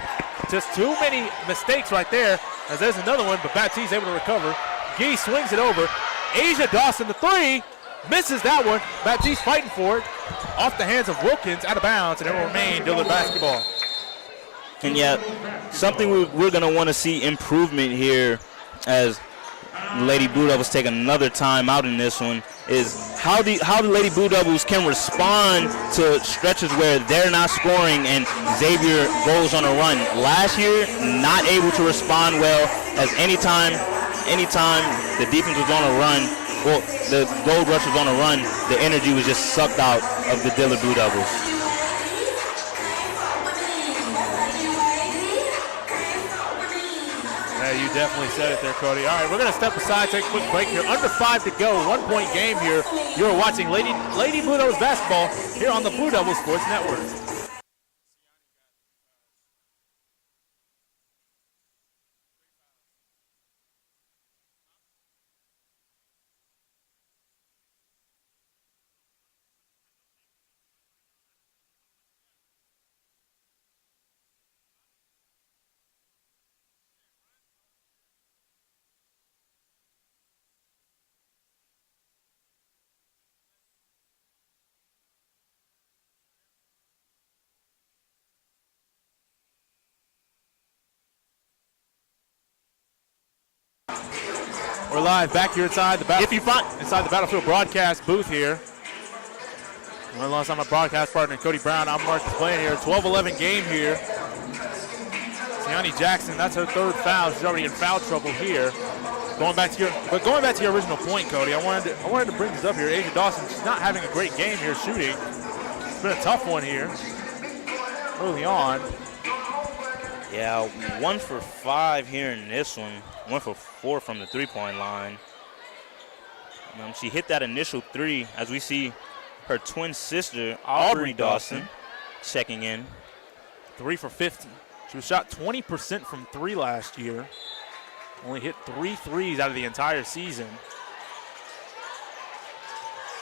just too many mistakes right there. As there's another one, but Baptiste able to recover. Gee swings it over, Asia Dawson, the three. Misses that one. Baptiste fighting for it. Off the hands of Wilkins, out of bounds, and it will remain Dillard basketball. And yeah, something we're going to want to see improvement here as Lady Blue Devils take another time out in this one is how the Lady Blue Devils can respond to stretches where they're not scoring and Xavier goes on a run. Last year, not able to respond well, as anytime the defense was on a run, well, the Gold Rush was on a run, the energy was just sucked out of the Dillard Blue Devils. Yeah, you definitely said it there, Cody. All right, we're going to step aside, take a quick break here. Under 5 to go, 1-point game here. You're watching Lady Blue Devils basketball here on the Blue Devils Sports Network. We're live back here inside the Battlefield broadcast booth here. We're alongside my broadcast partner Cody Brown. I'm Marcus playing here. 12-11 game here. Siani Jackson, that's her third foul. She's already in foul trouble here. Going back to your original point, Cody, I wanted to bring this up here. Asia Dawson, she's not having a great game here shooting. It's been a tough one here early on. Yeah, 1 for 5 here in this one. 1 for 4 from the three-point line. She hit that initial three as we see her twin sister, Aubrey Dawson, checking in. 3 for 50. She was shot 20% from 3 last year. Only hit 3 threes out of the entire season.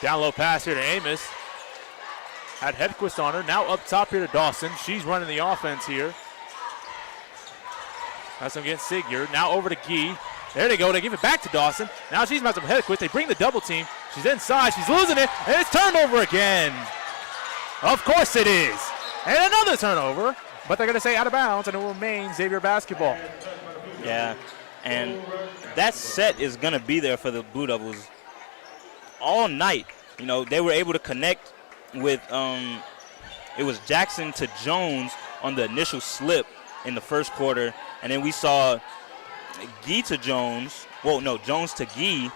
Down low pass here to Amos. Had Hedquist on her. Now up top here to Dawson. She's running the offense here. That's against Sigur. Now over to Gee. There they go. They give it back to Dawson. Now she's about to Hedquist. They bring the double team. She's inside. She's losing it. And it's turnover again. Of course it is. And another turnover. But they're going to say out of bounds, and it will remain Xavier basketball. Yeah, and that set is going to be there for the Blue Devils all night. You know, they were able to connect with, it was Jackson to Jones on the initial slip in the first quarter. And then we saw Gee to Jones. Well, no, Jones to Gee.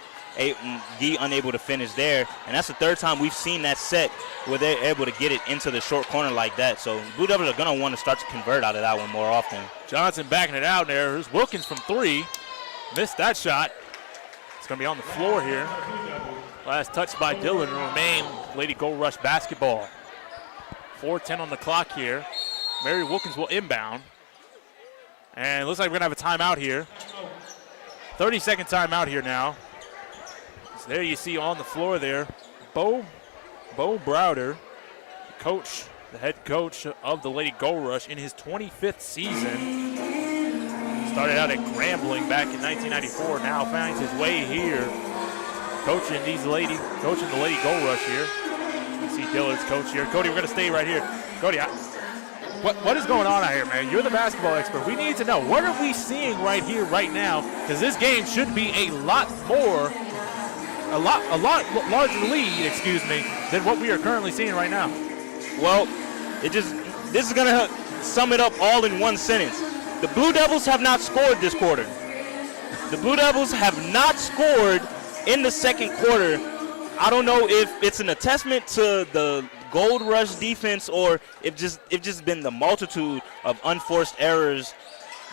Gee unable to finish there. And that's the third time we've seen that set where they're able to get it into the short corner like that. So Blue Devils are going to want to start to convert out of that one more often. Johnson backing it out there. Here's Wilkins from 3. Missed that shot. It's going to be on the floor here. Last touch by Dillard will remain Lady Gold Rush basketball. 4:10 on the clock here. Mary Wilkins will inbound. And it looks like we're going to have a timeout here. 30-second timeout here now. So there you see on the floor there, Bo Browder, the head coach of the Lady Gold Rush in his 25th season. Started out at Grambling back in 1994. Now finds his way here, coaching the Lady Gold Rush here. You see Dillard's coach here. Cody, we're going to stay right here. Cody, what is going on out here, man? You're the basketball expert. We need to know, what are we seeing right here, right now? Because this game should be a lot larger lead, than what we are currently seeing right now. Well, this is going to sum it up all in one sentence. The Blue Devils have not scored this quarter. The Blue Devils have not scored in the second quarter. I don't know if it's an attestament to the Gold Rush defense or if just been the multitude of unforced errors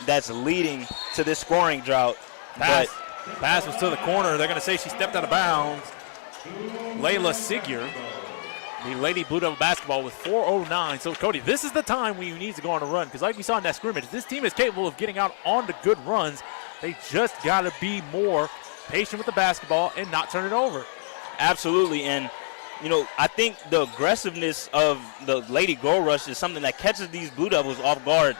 that's leading to this scoring drought. Pass was to the corner. They're going to say she stepped out of bounds. Layla Sigur, the Lady Blue Devil basketball with 4:09. So, Cody, this is the time when you need to go on a run because like we saw in that scrimmage, this team is capable of getting out on the good runs. They just got to be more patient with the basketball and not turn it over. Absolutely, and you know, I think the aggressiveness of the Lady Gold Rush is something that catches these Blue Devils off guard.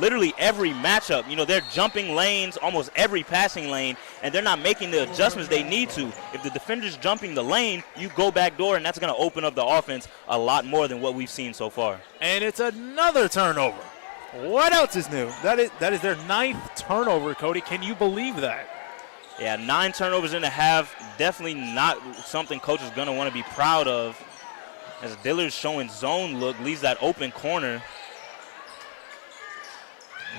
literally every matchup. You know, they're jumping lanes, almost every passing lane, and they're not making the adjustments they need to. If the defender's jumping the lane, you go back door, and that's going to open up the offense a lot more than what we've seen so far. And it's another turnover. What else is new? That is their 9th turnover, Cody. Can you believe that? Yeah, 9 turnovers in a half. Definitely not something coach is going to want to be proud of. As Dillard's showing zone look, leaves that open corner.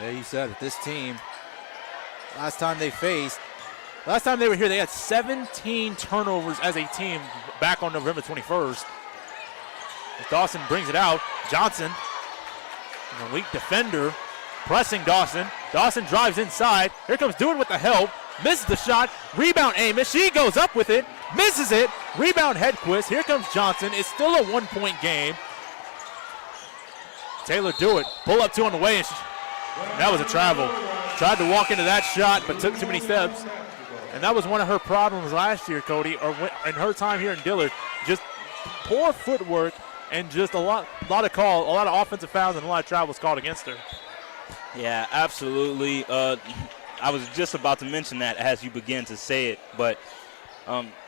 Yeah, you said it. This team, last time they were here, they had 17 turnovers as a team back on November 21st. As Dawson brings it out, Johnson, an elite defender, pressing Dawson. Dawson drives inside. Here comes Dillard with the help. Misses the shot. Rebound Amos. She goes up with it. Misses it. Rebound Hedquist. Here comes Johnson. It's still a 1-point game. Taylor do it. Pull up 2 on the way. And that was a travel. Tried to walk into that shot, but took too many steps. And that was one of her problems last year, Cody, or in her time here in Dillard. Just poor footwork and just a lot of offensive fouls and a lot of travels called against her. Yeah, absolutely. I was just about to mention that as you begin to say it, but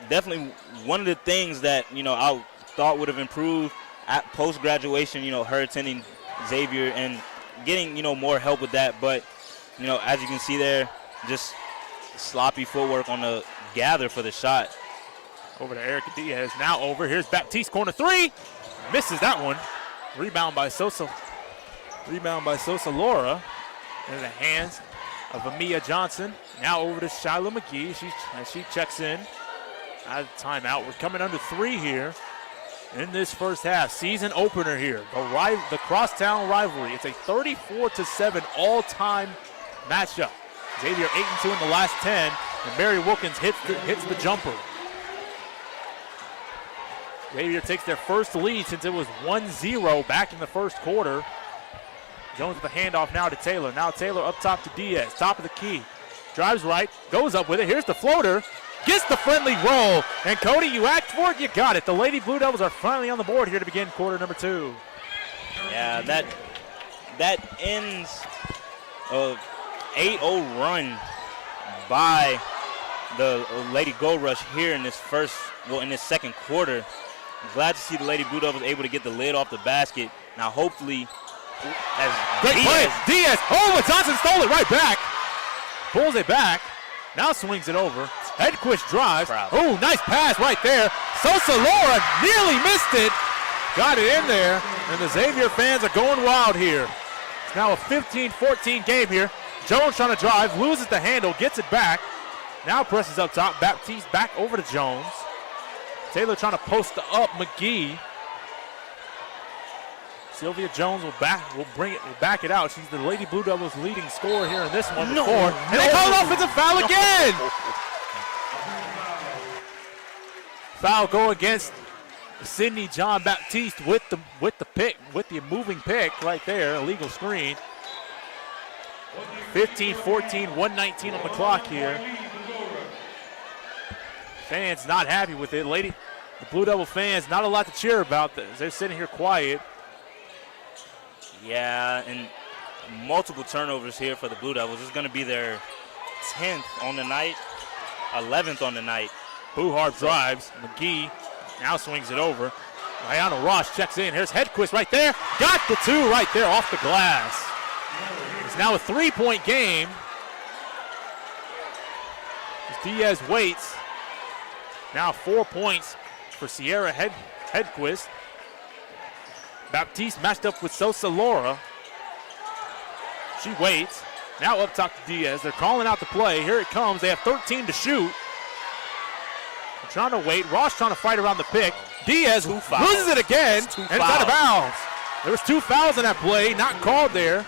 definitely one of the things that, you know, I thought would have improved at post-graduation, you know, her attending Xavier and getting, you know, more help with that. But, you know, as you can see there, just sloppy footwork on the gather for the shot. Over to Erica Diaz, now over. Here's Baptiste, corner 3. Misses that one. Rebound by Sosa Laura. In the hands of Amia Johnson. Now over to Shiloh McGee as she checks in. Out of timeout. We're coming under 3 here in this first half. Season opener here. The crosstown rivalry. It's a 34-7 all-time matchup. Xavier 8-2 in the last 10, and Mary Wilkins hits the jumper. Xavier takes their first lead since it was 1-0 back in the first quarter. Jones with the handoff now to Taylor. Now Taylor up top to Diaz, top of the key. Drives right, goes up with it. Here's the floater. Gets the friendly roll. And Cody, you asked for it, you got it. The Lady Blue Devils are finally on the board here to begin quarter number 2. Yeah, that ends a 8-0 run by the Lady Gold Rush here in this second quarter. I'm glad to see the Lady Blue Devils able to get the lid off the basket. Now hopefully, great play. Diaz. Oh, but Johnson stole it right back. Pulls it back. Now swings it over. Hedquist drives. Oh, nice pass right there. Sosa Laura nearly missed it. Got it in there. And the Xavier fans are going wild here. It's now a 15-14 game here. Jones trying to drive. Loses the handle. Gets it back. Now presses up top. Baptiste back over to Jones. Taylor trying to post up McGee. Sylvia Jones will back it out. She's the Lady Blue Devils leading scorer here in this one. And they call an offensive foul again. Foul go against Sydney John Baptiste with the moving pick right there, illegal screen. 15-14, 1:19 on the clock here. Fans not happy with it. The Blue Devil fans, not a lot to cheer about. They're sitting here quiet. Yeah, and multiple turnovers here for the Blue Devils. It's going to be their 10th on the night, 11th on the night. Buhard drives. McGee now swings it over. Rihanna Ross checks in. Here's Hedquist right there. Got the 2 right there off the glass. It's now a 3-point game. As Diaz waits. Now 4 points for Sierra Hedquist. Baptiste matched up with Sosa Laura. She waits. Now up top to Diaz. They're calling out the play. Here it comes. They have 13 to shoot. They're trying to wait. Ross trying to fight around the pick. Diaz loses it again. And it's out of bounds. There was 2 fouls in that play. Not called there.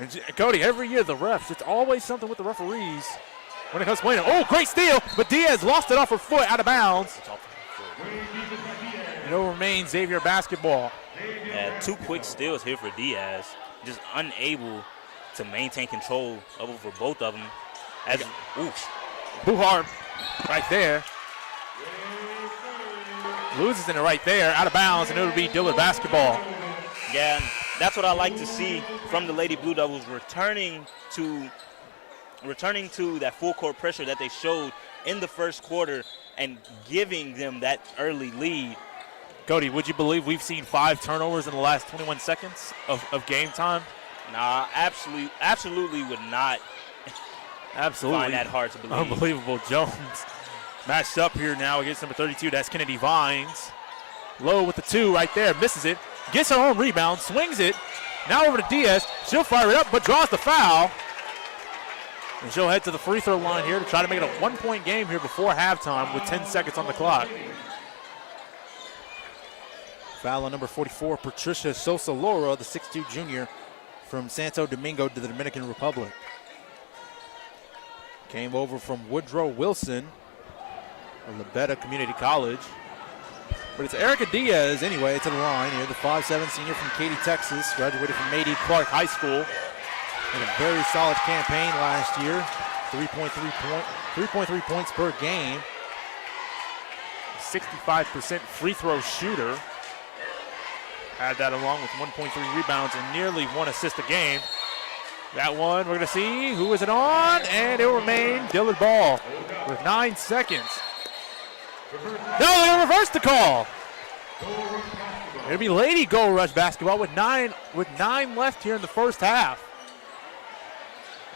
And Cody, every year the refs, it's always something with the referees when it comes to playing. Oh, great steal. But Diaz lost it off her foot out of bounds. It will remain Xavier basketball. Yeah, 2 quick steals here for Diaz. Just unable to maintain control over both of them. Buhar right there. Loses it right there, out of bounds, and it'll be Dillard basketball. Yeah, that's what I like to see from the Lady Blue Devils, returning to that full court pressure that they showed in the first quarter and giving them that early lead. Cody, would you believe we've seen 5 turnovers in the last 21 seconds of game time? Nah, absolutely would not Absolutely. find that hard to believe. Unbelievable. Jones matched up here now against number 32. That's Kennedy Vines. Low with the 2 right there. Misses it. Gets her own rebound. Swings it. Now over to Diaz. She'll fire it up, but draws the foul. And she'll head to the free throw line here to try to make it a 1-point game here before halftime with 10 seconds on the clock. Foul on number 44, Patricia Sosa Laura, the 6'2 junior from Santo Domingo to the Dominican Republic. Came over from Woodrow Wilson of Labetta Community College. But it's Erica Diaz anyway to the line here, the 5'7 senior from Katy, Texas, graduated from Mady Clark High School. Had a very solid campaign last year, 3.3 points per game. 65% free throw shooter. Add that along with 1.3 rebounds and nearly 1 assist a game. That one, we're going to see who is it on, and it will remain Dillard ball with 9 seconds. No, they're going to reverse the call. It'll be Lady Gold Rush basketball with nine left here in the first half.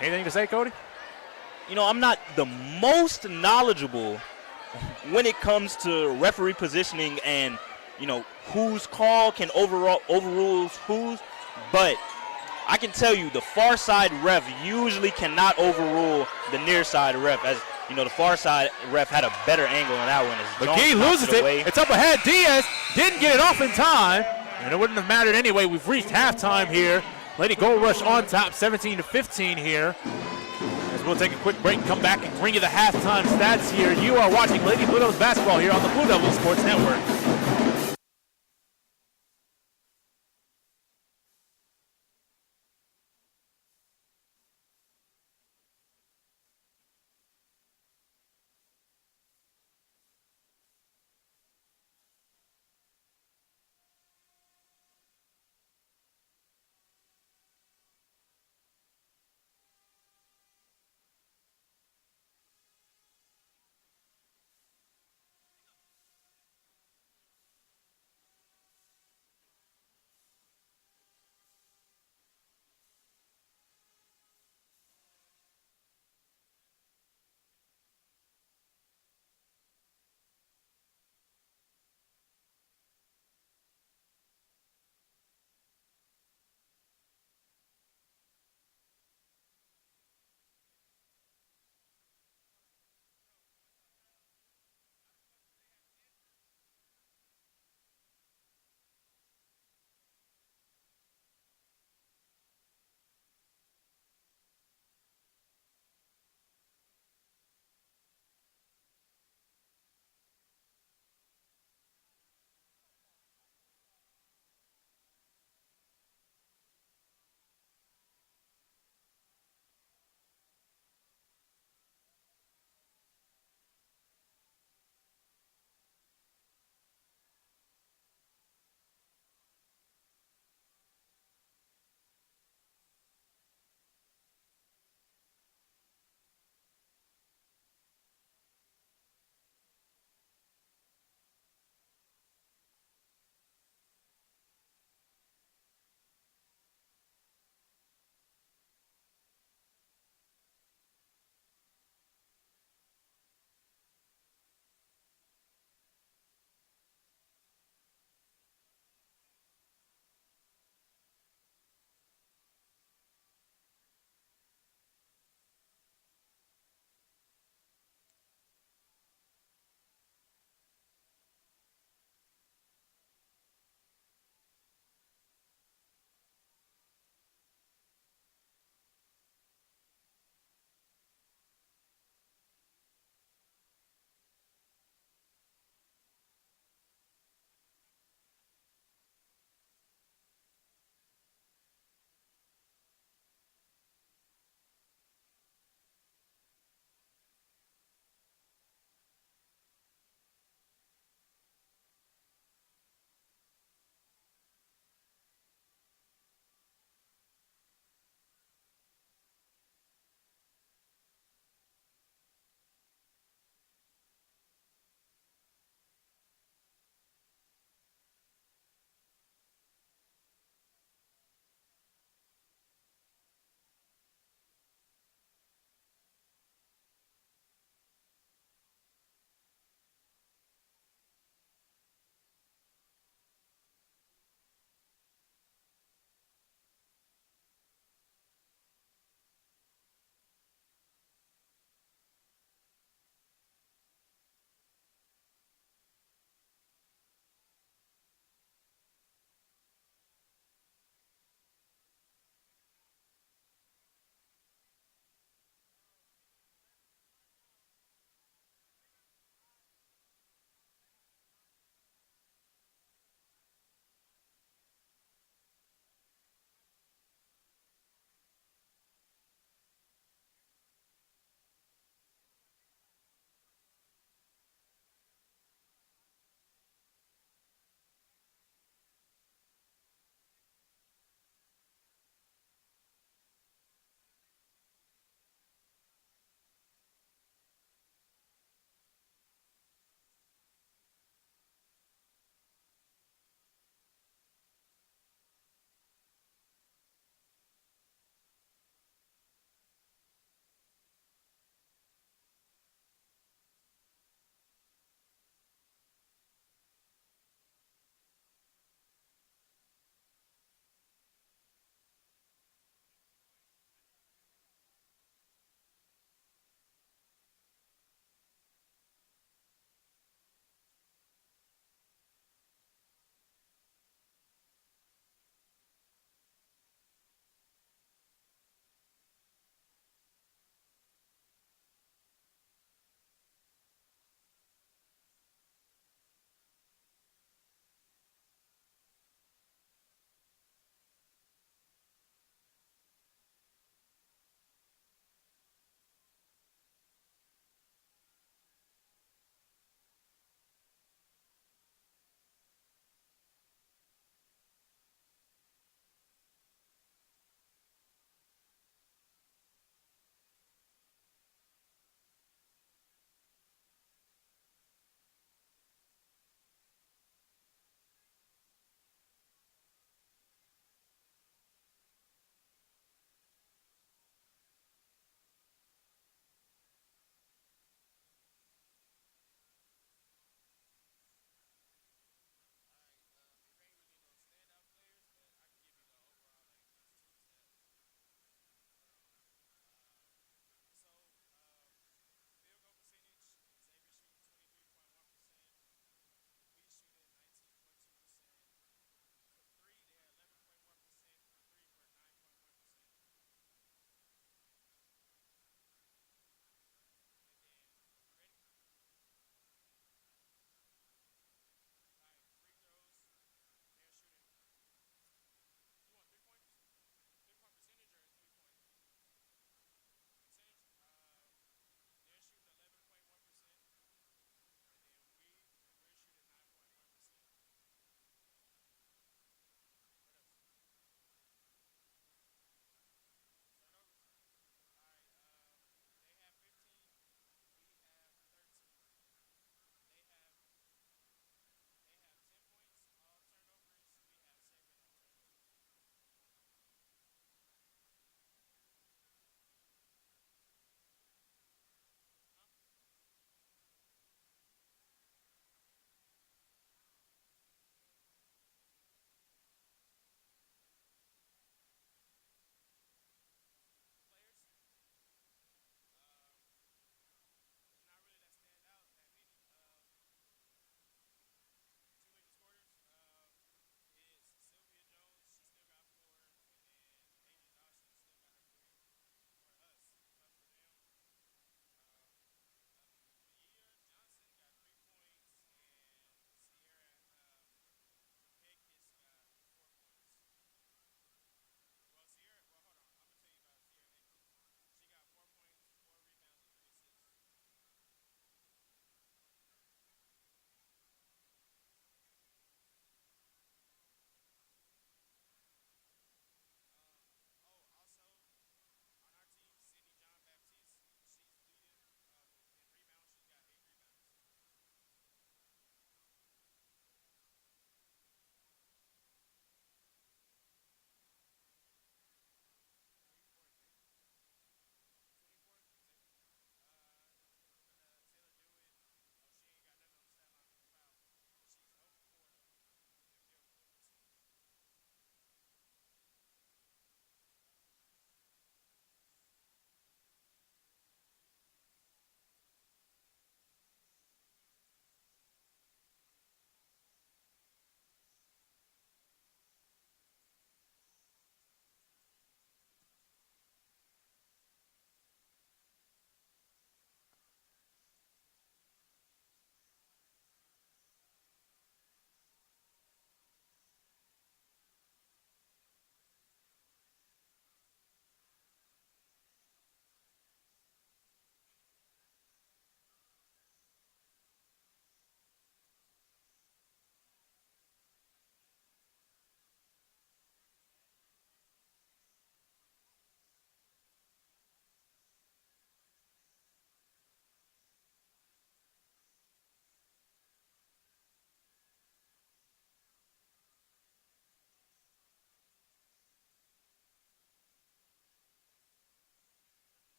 Anything to say, Cody? You know, I'm not the most knowledgeable when it comes to referee positioning and, you know, whose call can overrule whose, but I can tell you the far side ref usually cannot overrule the near side ref, as you know, the far side ref had a better angle on that one. McGee loses it. It's up ahead. Diaz didn't get it off in time, and it wouldn't have mattered anyway. We've reached halftime here. Lady Gold Rush on top, 17-15 here. As we'll take a quick break and come back and bring you the halftime stats here. You are watching Lady Blue Devils basketball here on the Blue Devils Sports Network.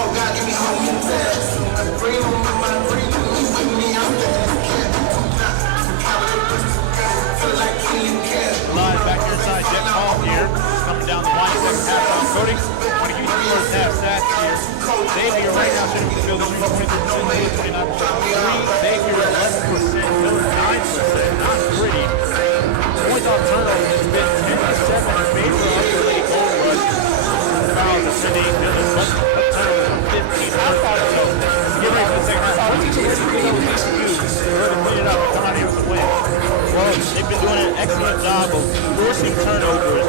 Live back here inside Jeff Hall here. Coming down the line, second half down. Cody, want to give you the first half stats here. Xavier right now shooting the field 23%, 29%. Xavier 11%, Dillard 9%. Not pretty. Points off turnover has been 10 to 7 in favor of the Lady Gold Rush. Fouls are 10 to 8. Dillard less turnovers 15. I thought so. Get ready for the second half. What do you think they need to do? Really clean it up and come out here with a win. Well, they've been doing an excellent job of forcing turnovers,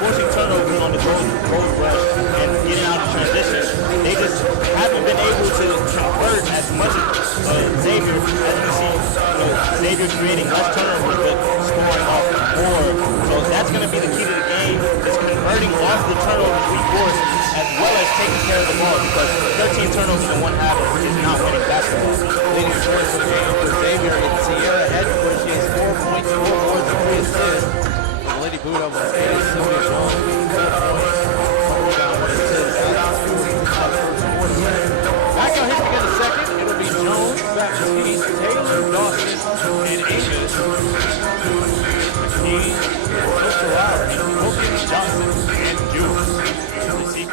forcing turnovers on the gold rush and getting out of transition. They just haven't been able to convert as much as Xavier. As you see, Xavier creating less turnovers but scoring off the board. So that's going to be the key to the game, is converting off the turnovers we force as well as taking care of the ball, because 13 turnovers in one half is not winning basketball. Leading scorers for the game for Xavier is Sierra Hedgewood. She has 4 points, 4 boards, and 3 assists. The Lady Buddha was Sylvia Jones. Back out here to begin the second. It'll be Jones, Baptiste, Taylor, Dawson, and Amos. McKee, Coach Lowry, Wilkins, Johnson, and Juice. You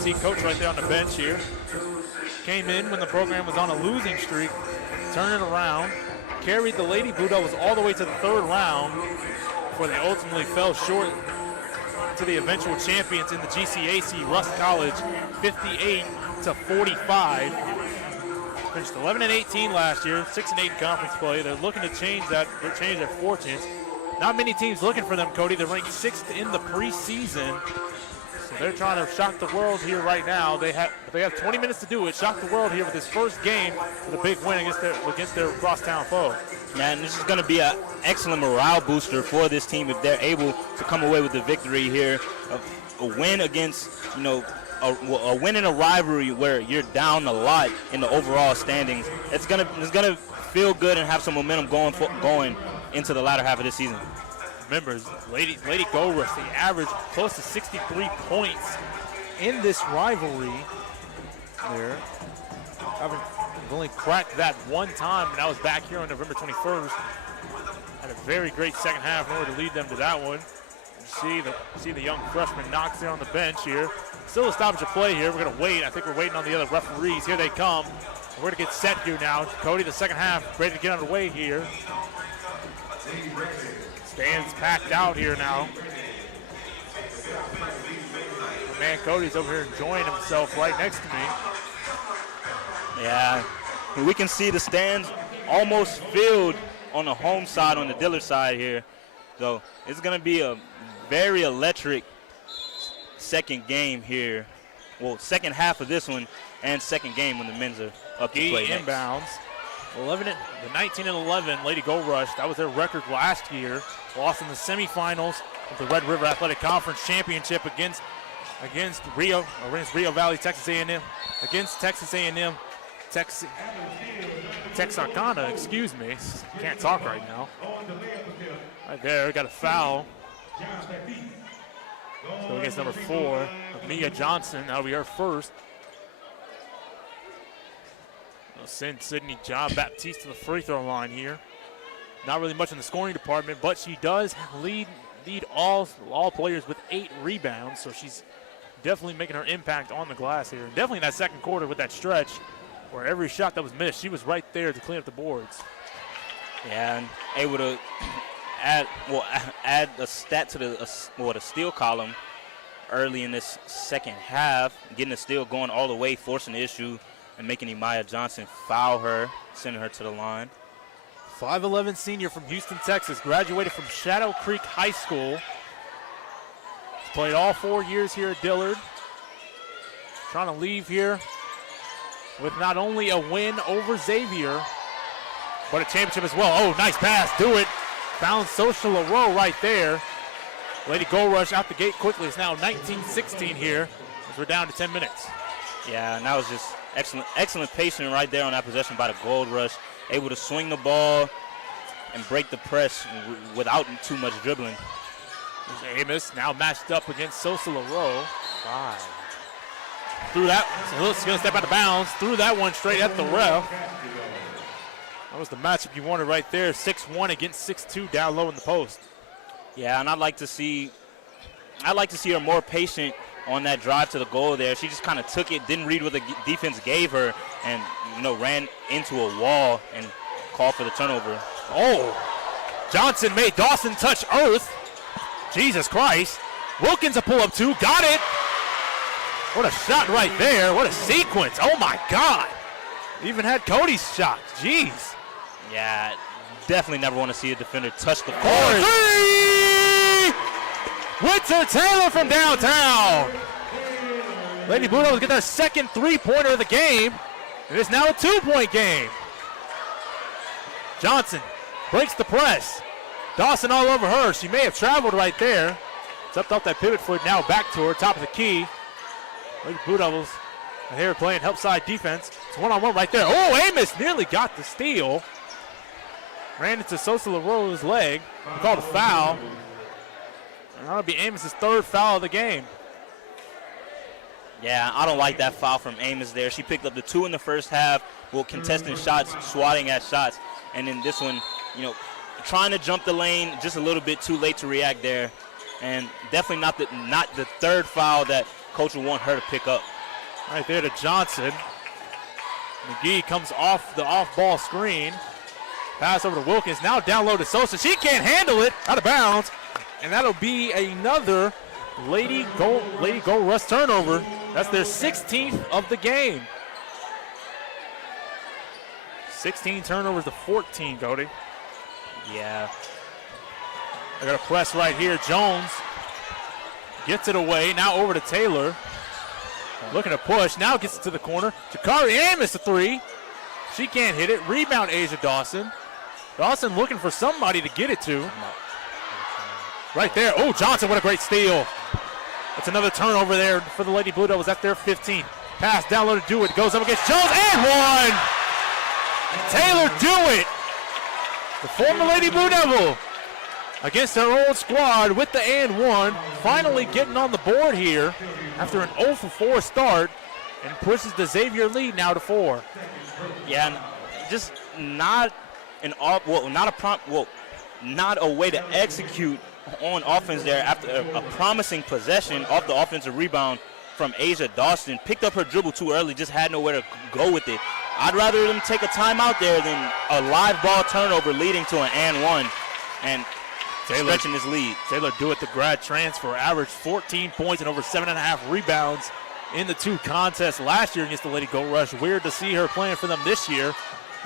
see Coach right there on the bench here. Came in when the program was on a losing streak, turned it around, carried the Lady Bulldogs all the way to the third round before they ultimately fell short to the eventual champions in the GCAC, Rust College, 58-45. Finished 11-18 last year, 6-8 in conference play. They're looking to change that, change their fortunes. Not many teams looking for them, Cody. They're ranked 6th in the preseason. So they're trying to shock the world here right now. They have 20 minutes to do it. Shock the world here with this first game with a big win against their crosstown foe. Man, this is going to be an excellent morale booster for this team if they're able to come away with the victory here. A win against, a win in a rivalry where you're down a lot in the overall standings. It's gonna feel good and have some momentum going into the latter half of this season. Remember, Lady Gold Rush, they averaged close to 63 points in this rivalry. There, I've only cracked that one time, and that was back here on November 21st. Had a very great second half in order to lead them to that one. You see the young freshman Knox there on the bench here. Still a stoppage of play here. We're gonna wait. I think we're waiting on the other referees. Here they come. We're gonna get set here now. Cody, the second half, ready to get underway here. Stands packed out here now. My man Cody's over here enjoying himself right next to me. Yeah, we can see the stands almost filled on the home side, on the Dillard side here. So it's going to be a very electric second game here. Well, second half of this one and second game when the men's are up to play next. Inbounds. 19-11 Lady Gold Rush. That was their record last year. Lost in the semifinals of the Red River Athletic Conference Championship against Rio Valley, Texas A&M, against Texas A&M, Texarkana, excuse me. Can't talk right now. Right there, got a foul. So against number 4, Mia Johnson. That'll be her first. They'll send Sydney John Baptiste to the free throw line here. Not really much in the scoring department, but she does lead all players with 8 rebounds, so she's definitely making her impact on the glass here. Definitely in that second quarter with that stretch where every shot that was missed, she was right there to clean up the boards. Yeah, and able to add a stat to the steal column early in this second half, getting the steal going all the way, forcing the issue, and making Imaya Johnson foul her, sending her to the line. 5'11" senior from Houston, Texas, graduated from Shadow Creek High School. He's played all 4 years here at Dillard. Trying to leave here with not only a win over Xavier, but a championship as well. Oh, nice pass, do it. Found Social Row right there. Lady Gold Rush out the gate quickly. It's now 19-16 here as we're down to 10 minutes. Yeah, and that was just excellent pacing right there on that possession by the Gold Rush. Able to swing the ball and break the press without too much dribbling. There's Amos now matched up against Sosa Rowe. Threw that. So Wilson's going to step out of bounds. Threw that one straight at the ref. That was the matchup you wanted right there. 6'1" against 6'2", down low in the post. Yeah, and I'd like to see her more patient on that drive to the goal there. She just kind of took it, didn't read what the defense gave her, and ran into a wall and called for the turnover. Oh, Johnson made Dawson touch earth. Jesus Christ. Wilkins a pull-up two, got it. What a shot right there. What a sequence. Oh my God. Even had Cody's shot. Jeez. Yeah, definitely never want to see a defender touch the For court. three! Winter Taylor from downtown. Lady Blue Devils get their second three-pointer of the game. It is now a two-point game. Johnson breaks the press. Dawson all over her. She may have traveled right there. Stepped off that pivot foot, now back to her, top of the key. Lady Blue Devils here playing help side defense. It's one-on-one right there. Oh, Amos nearly got the steal. Ran into Sosa LaRoe's leg. Called a foul. And that'll be Amos' third foul of the game. Yeah, I don't like that foul from Amos there. She picked up the 2 in the first half, contesting shots, swatting at shots. And then this one, trying to jump the lane, just a little bit too late to react there. And definitely not the third foul that coach would want her to pick up. Right there to Johnson. McGee comes off the off-ball screen. Pass over to Wilkins. Now down low to Sosa. She can't handle it. Out of bounds. And that'll be another Lady Gold Rush turnover. That's their 16th of the game. 16 turnovers to 14, Cody. Yeah. They got a press right here. Jones gets it away. Now over to Taylor. Looking to push. Now gets it to the corner. Jakari Amos a three. She can't hit it. Rebound Asia Dawson. Dawson looking for somebody to get it to. Right there. Oh, Johnson, what a great steal. That's another turnover there for the Lady Blue Devils. That's their 15th. Pass down low to Dewitt. Goes up against Jones and one. Taylor Dewitt, the former Lady Blue Devil, against their old squad with the and one. Finally getting on the board here after an 0 for 4 start, and pushes the Xavier lead now to 4. Yeah, and just not a way to execute on offense there after a promising possession off the offensive rebound from Asia Dawson. Picked up her dribble too early, just had nowhere to go with it. I'd rather them take a timeout there than a live ball turnover leading to an and one and stretching this lead. Taylor Dewitt, the grad transfer, averaged 14 points and over 7.5 rebounds in the 2 contests last year against the Lady Gold Rush. Weird to see her playing for them this year.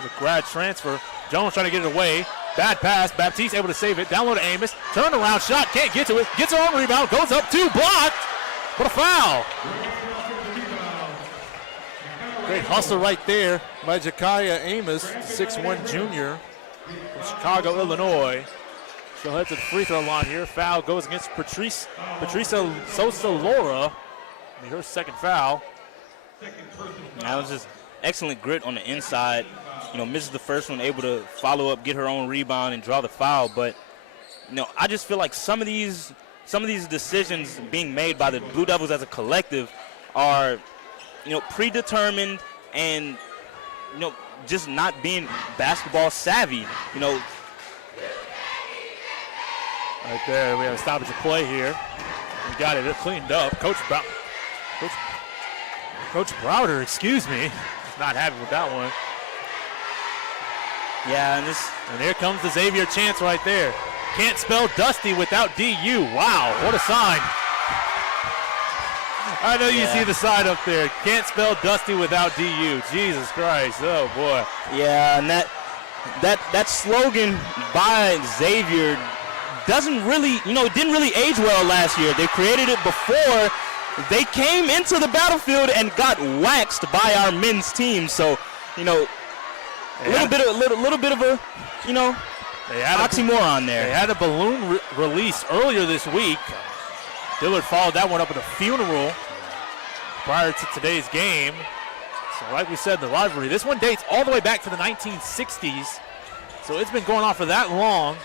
The grad transfer. Jones trying to get it away. Bad pass. Baptiste able to save it. Down low to Amos. Turnaround shot. Can't get to it. Gets her own rebound. Goes up 2. Blocked. What a foul. Great hustle right there by Jakaya Amos, 6'1" junior from Chicago, Illinois. She'll head to the free throw line here. Foul goes against Patricia Sosa Laura. Her second foul. That was just excellent grit on the inside. Misses the first one, able to follow up, get her own rebound, and draw the foul. But I just feel like some of these decisions being made by the Blue Devils as a collective are, predetermined and, just not being basketball savvy. Right there, we have a stoppage of play here. We got it cleaned up. Coach Browder, excuse me, is not happy with that one. Yeah, and here comes the Xavier chance right there. Can't spell Dusty without DU. Wow, what a sign. I know you see the sign up there. Can't spell Dusty without DU. Jesus Christ, oh boy. Yeah, and that slogan by Xavier doesn't really, didn't really age well last year. They created it before they came into the battlefield and got waxed by our men's team. So, a little bit of a, oxymoron there. They had a balloon release earlier this week. Dillard followed that one up with a funeral prior to today's game. So like we said, the rivalry, this one dates all the way back to the 1960s. So it's been going on for that long,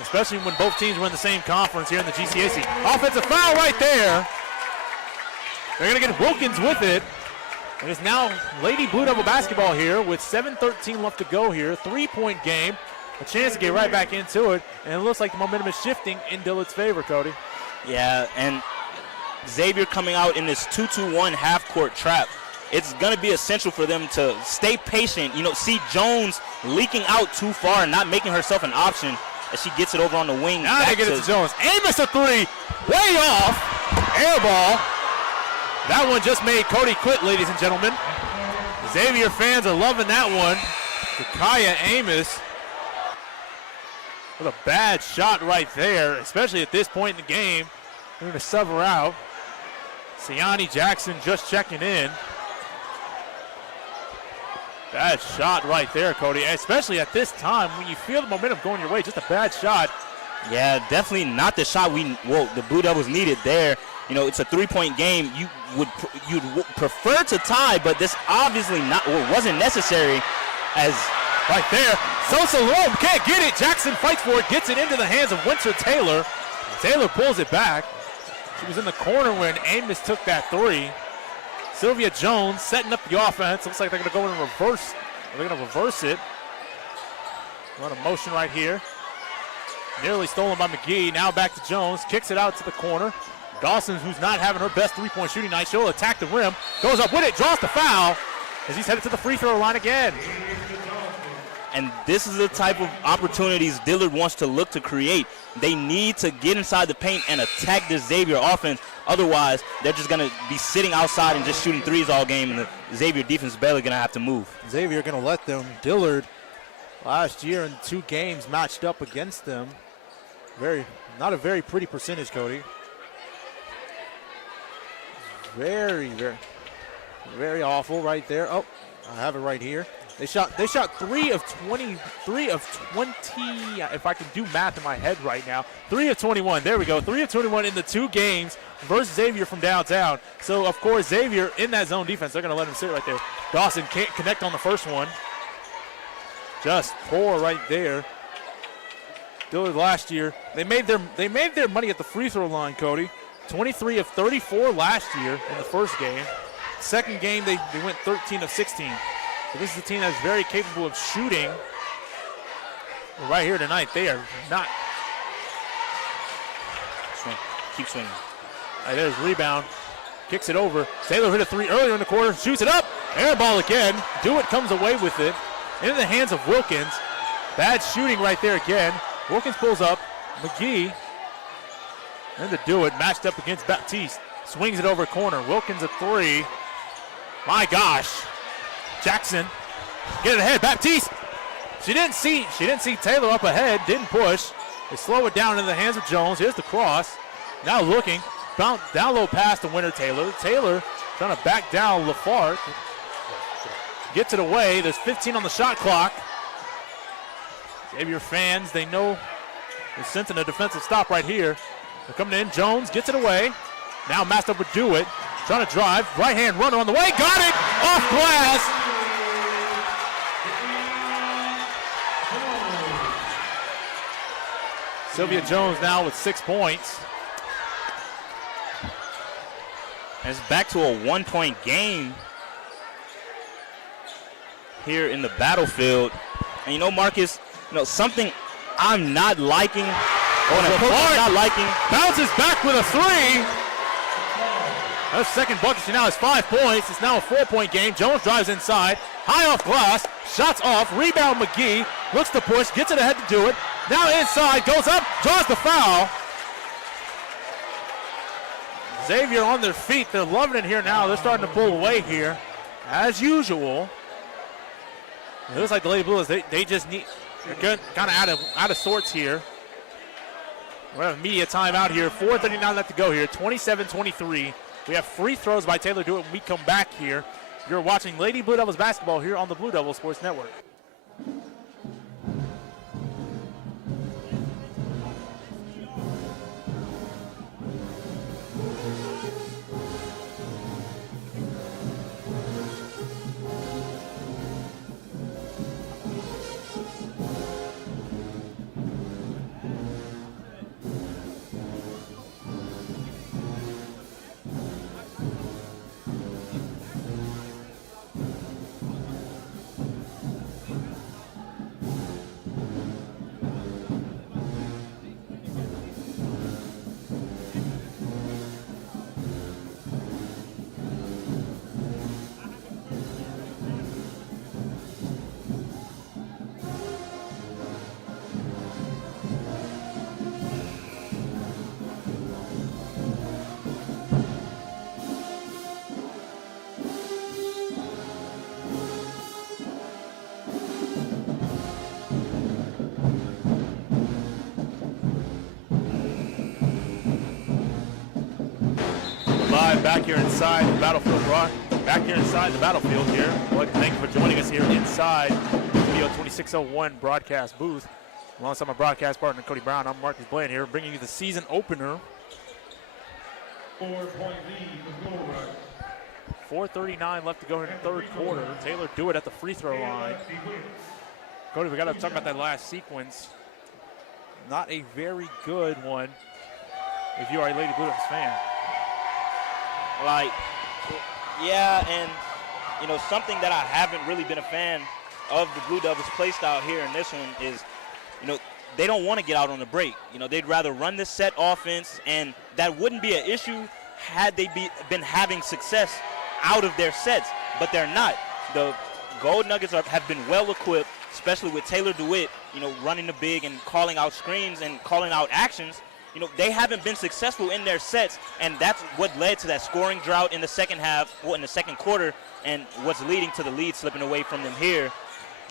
especially when both teams were in the same conference here in the GCAC. Offensive foul right there. They're going to get Wilkins with it. And it's now Lady Blue Devil basketball here with 7:13 left to go here. 3-point game. A chance to get right back into it. And it looks like the momentum is shifting in Dillard's favor, Cody. Yeah, and Xavier coming out in this 2-2-1 half-court trap. It's going to be essential for them to stay patient. You know, see Jones leaking out too far and not making herself an option as she gets it over on the wing. Now they get it to Jones. Amos a three. Way off. Air ball. That one just made Cody quit, ladies and gentlemen. Xavier fans are loving that one. Kaya Amos with a bad shot right there, especially at this point in the game. They're going to sub her out. Siani Jackson just checking in. Bad shot right there, Cody, especially at this time when you feel the momentum going your way. Just a bad shot. Yeah, definitely not the shot the Blue Devils needed there. You know, it's a 3-point game. You'd prefer to tie, but this obviously wasn't necessary. As right there, Sosa Rome can't get it. Jackson fights for it, gets it into the hands of Winter Taylor. Taylor pulls it back. She was in the corner when Amos took that three. Sylvia Jones setting up the offense. Looks like they're going to go in reverse. They're going to reverse it. Run a motion right here. Nearly stolen by McGee. Now back to Jones. Kicks it out to the corner. Dawson, who's not having her best three-point shooting night, she'll attack the rim. Goes up with it, draws the foul as he's headed to the free throw line again. And this is the type of opportunities Dillard wants to look to create. They need to get inside the paint and attack this Xavier offense. Otherwise, they're just going to be sitting outside and just shooting threes all game, and the Xavier defense is barely going to have to move. Xavier going to let them. Dillard last year in 2 games matched up against them. Not a very pretty percentage, Cody. Very awful right there. Oh, I have it right here. They shot 3 of 20, if I can do math in my head right now. 3 of 21, there we go. 3 of 21 in the 2 games versus Xavier from downtown. So, of course, Xavier in that zone defense, they're going to let him sit right there. Dawson can't connect on the first one. Just poor right there. Dillard last year, they made their money at the free throw line, Cody. 23 of 34 last year in the first game. Second game, they went 13 of 16. So this is a team that's very capable of shooting. But right here tonight, they are not. Swing. Keep swinging. Right, there's rebound. Kicks it over. Taylor hit a 3 earlier in the quarter. Shoots it up. Air ball again. Dewitt comes away with it. Into the hands of Wilkins. Bad shooting right there again. Wilkins pulls up. McGee. And to Dewitt matched up against Baptiste. Swings it over corner. Wilkins a 3. My gosh. Jackson. Get it ahead. Baptiste. She didn't see Taylor up ahead. Didn't push. They slow it down into the hands of Jones. Here's the cross. Now looking. Down low pass to Winter Taylor. Taylor trying to back down LaFarge. Gets it away. There's 15 on the shot clock. Xavier fans, they know they're sensing a defensive stop right here. They're coming in. Jones gets it away. Now matched up with Dewitt. Trying to drive. Right hand runner on the way. Got it! Off glass! Sylvia Jones now with 6 points. And it's back to a 1-point game here in the battlefield. And you know, Marcus, something I'm not liking, bounces back with a 3. Her second bucket, she now has 5 points. It's now a 4-point game. Jones drives inside, high off glass, shots off, rebound McGee, looks to push, gets it ahead to do it. Now inside, goes up, draws the foul. Xavier on their feet, they're loving it here now. They're starting to pull away here, as usual. It looks like the Lady Blues, they just need, they're kind of out of sorts here. We're having media timeout here. 4:39 left to go here. 27-23. We have free throws by Taylor Dewitt when we come back here. You're watching Lady Blue Devils basketball here on the Blue Devils Sports Network. back here inside the battlefield, back here inside the battlefield here. I'd like to thank you for joining us here inside Video 2601 broadcast booth. Alongside my broadcast partner, Cody Brown, I'm Marcus Bland here, bringing you the season opener. 4-point lead for Gold Rush. 4:39 left to go in the third quarter. Taylor do it at the free throw line. Cody, we got to talk about that last sequence. Not a very good one if you are a Lady Blue Devils fan. Like, yeah, and, you know, something that I haven't really been a fan of the Blue Devils play style here in this one is, you know, they don't want to get out on the break. You know, they'd rather run this set offense, and that wouldn't be an issue had they been having success out of their sets, but they're not. The Gold Nuggets have been well equipped, especially with Taylor DeWitt, you know, running the big and calling out screens and calling out actions. You know, they haven't been successful in their sets, and that's what led to that scoring drought in the second half, well, in the second quarter, and what's leading to the lead slipping away from them here.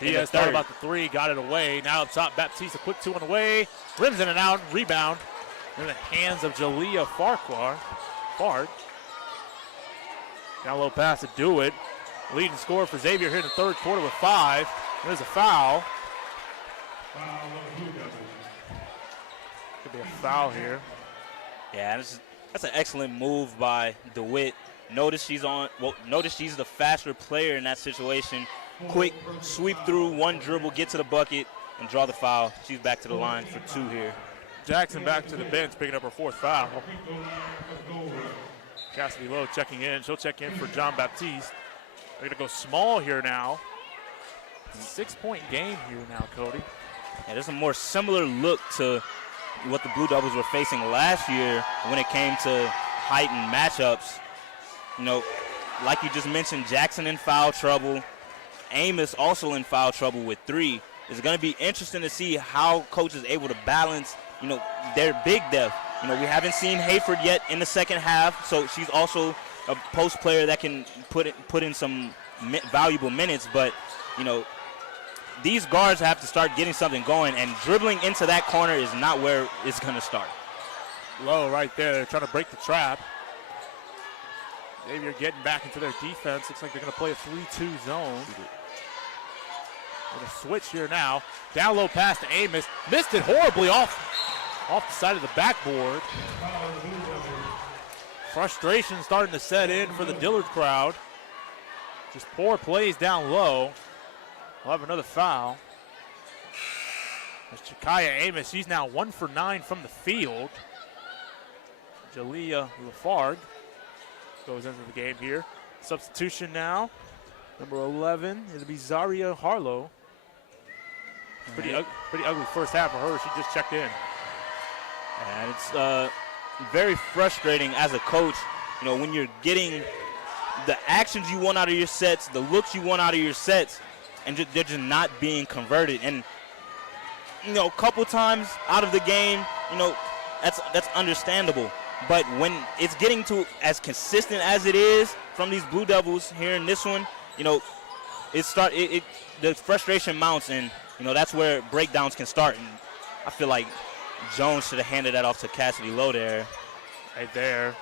He has thought about the three, got it away. Now up top, Baptiste, a quick two on the way. Rims in and out, rebound. In the hands of Jalea Fard. Down low pass to do it. Leading scorer for Xavier here in the third quarter with 5. There's a foul. Could be a foul here. Yeah, that's an excellent move by DeWitt. Notice she's the faster player in that situation. Quick sweep through, one dribble, get to the bucket, and draw the foul. She's back to the line for 2 here. Jackson back to the bench, picking up her 4th foul. Cassidy Lowe checking in. She'll check in for John Baptiste. They're going to go small here now. 6-point game here now, Cody. Yeah, there's a more similar look to what the Blue Devils were facing last year when it came to height and matchups. You know, like you just mentioned, Jackson in foul trouble. Amos also in foul trouble with 3. It's going to be interesting to see how coach is able to balance, you know, their big depth. You know, we haven't seen Hayford yet in the second half, so she's also a post player that can put in some valuable minutes. But, you know, these guards have to start getting something going, and dribbling into that corner is not where it's going to start. Low right there. They're trying to break the trap. Xavier getting back into their defense. Looks like they're going to play a 3-2 zone. With a switch here now. Down low pass to Amos. Missed it horribly off the side of the backboard. Frustration starting to set in for the Dillard crowd. Just poor plays down low. We'll have another foul. That's Chikaya Amos. She's now 1 for 9 from the field. Jalea Lafargue goes into the game here. Substitution now. Number 11, it'll be Zaria Harlow. Pretty ugly first half for her. She just checked in. And it's very frustrating as a coach, you know, when you're getting the actions you want out of your sets, the looks you want out of your sets, and they're just not being converted. And, you know, a couple times out of the game, you know, that's understandable. But when it's getting to as consistent as it is from these Blue Devils here in this one, you know, the frustration mounts, and, you know, that's where breakdowns can start. And I feel like Jones should have handed that off to Cassidy Lowe there. Right there.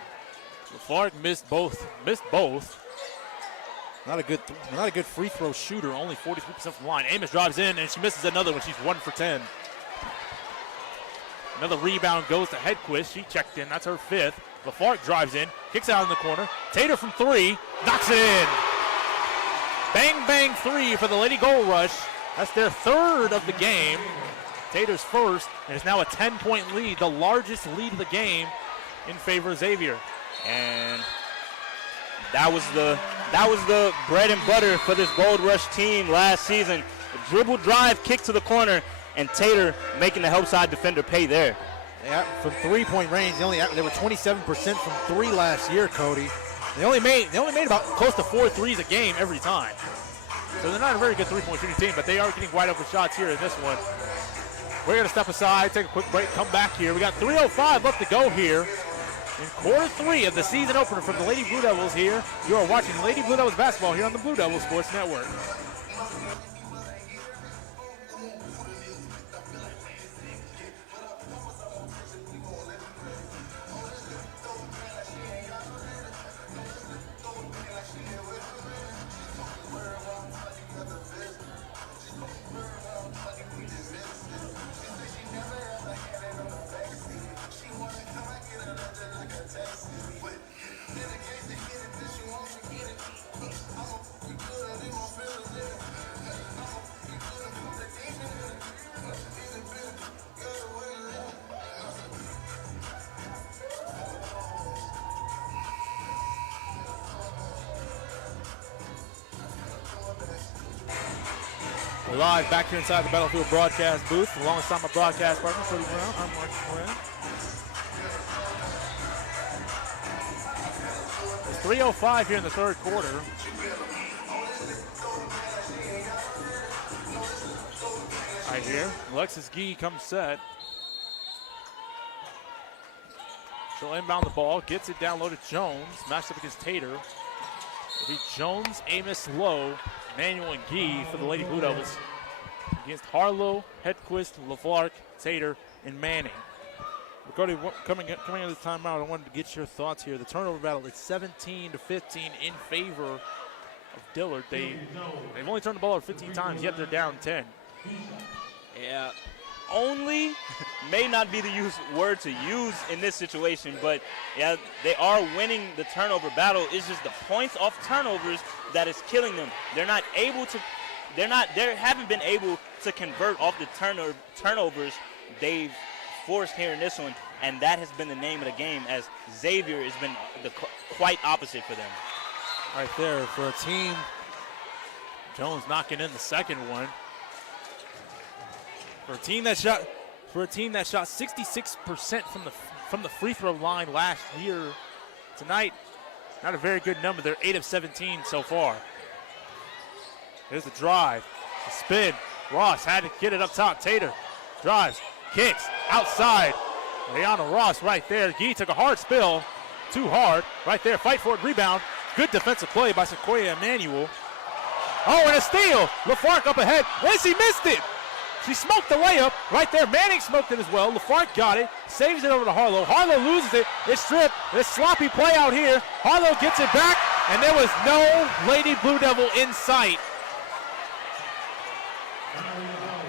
Lafargue missed both. Not a good free throw shooter. Only 43% from the line. Amos drives in, and she misses another one. She's 1 for 10. Another rebound goes to Hedquist. She checked in. That's her 5th. Lafargue drives in, kicks out in the corner. Tater from 3, knocks it in. Bang, bang 3 for the Lady Gold Rush. That's their 3rd of the game. Tater's first, and it's now a 10-point lead, the largest lead of the game in favor of Xavier. And that was the bread and butter for this Gold Rush team last season. A dribble drive, kick to the corner, and Tater making the help side defender pay there. Yeah, from 3-point range, they were 27% from 3 last year, Cody. They only made about close to 4 threes a game every time. So they're not a very good 3-point shooting team, but they are getting wide open shots here in this one. We're going to step aside, take a quick break, come back here. We got 3:05 left to go here in quarter 3 of the season opener from the Lady Blue Devils here. You are watching Lady Blue Devils basketball here on the Blue Devils Sports Network. We're live back here inside the Battlefield broadcast booth, alongside my broadcast partner, Cody Brown. I'm Mark Moran. It's 3:05 here in the third quarter. Right here, Alexis Gee comes set. She'll inbound the ball, gets it down low to Jones, matched up against Tater. It'll be Jones, Amos, Lowe, Manuel, and Gee for the Lady Blue Devils. Against Harlow, Hedquist, LaFlark, Tater, and Manning. Cody, coming out of the timeout, I wanted to get your thoughts here. The turnover battle is 17-15 in favor of Dillard. They've only turned the ball over 15 times, yet they're down 10. Yeah, only may not be the word to use in this situation, but yeah, they are winning the turnover battle. It's just the points off turnovers that is killing them. They haven't been able to convert off the turnovers they've forced here in this one, and that has been the name of the game, as Xavier has been the quite opposite for them. Right there for a team. Jones knocking in the second one. For a team that shot 66% from the free throw line last year, tonight, not a very good number. They're 8 of 17 so far. Here's the drive, the spin. Ross had to get it up top. Tater drives, kicks, outside. Rihanna Ross right there. Gee took a hard spill, too hard. Right there, fight for it, rebound. Good defensive play by Sequoia Emanuel. Oh, and a steal. LaFlark up ahead. Lacey missed it. She smoked the layup right there. Manning smoked it as well. LaFlark got it, saves it over to Harlow. Harlow loses it. It's stripped. This sloppy play out here. Harlow gets it back, and there was no Lady Blue Devil in sight.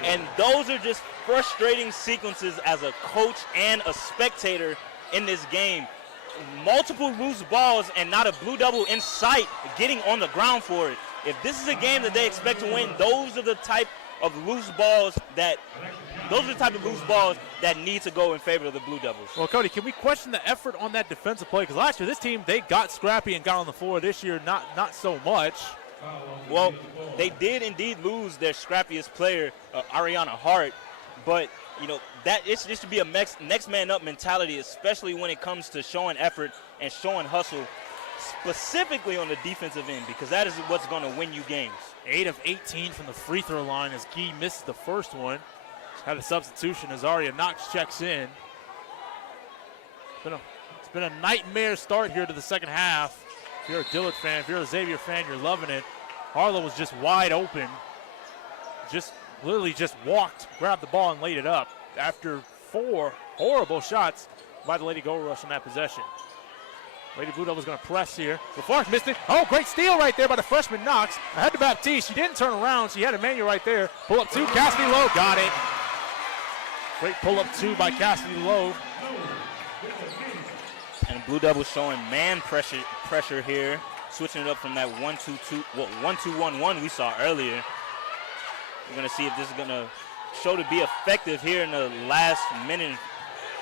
And those are just frustrating sequences as a coach and a spectator in this game. Multiple loose balls and not a Blue Devil in sight getting on the ground for it. If this is a game that they expect to win, those are the type of loose balls that need to go in favor of the Blue Devils. Well, Cody, can we question the effort on that defensive play? Because last year this team, they got scrappy and got on the floor. This year, not so much. Well, they did indeed lose their scrappiest player, Ariana Hart, but that it's just to be a next man up mentality, especially when it comes to showing effort and showing hustle, specifically on the defensive end, because that is what's going to win you games. 8 of 18 from the free throw line as Gee missed the first one. Had a substitution as Aria Knox checks in. It's been a nightmare start here to the second half. If you're a Dillard fan, if you're a Xavier fan, you're loving it. Harlow was just wide open. Literally just walked, grabbed the ball, and laid it up after 4 horrible shots by the Lady Gold Rush on that possession. Lady Blue Devils going to press here. LaFlark missed it. Oh, great steal right there by the freshman Knox. Ahead to Baptiste. She didn't turn around. She had Emmanuel right there. Pull up 2. Cassidy Lowe got it. Great pull up 2 by Cassidy Lowe. And Blue Devils showing man pressure here, switching it up from that 1-2-1-1 we saw earlier. We're going to see if this is going to show to be effective here in the last minute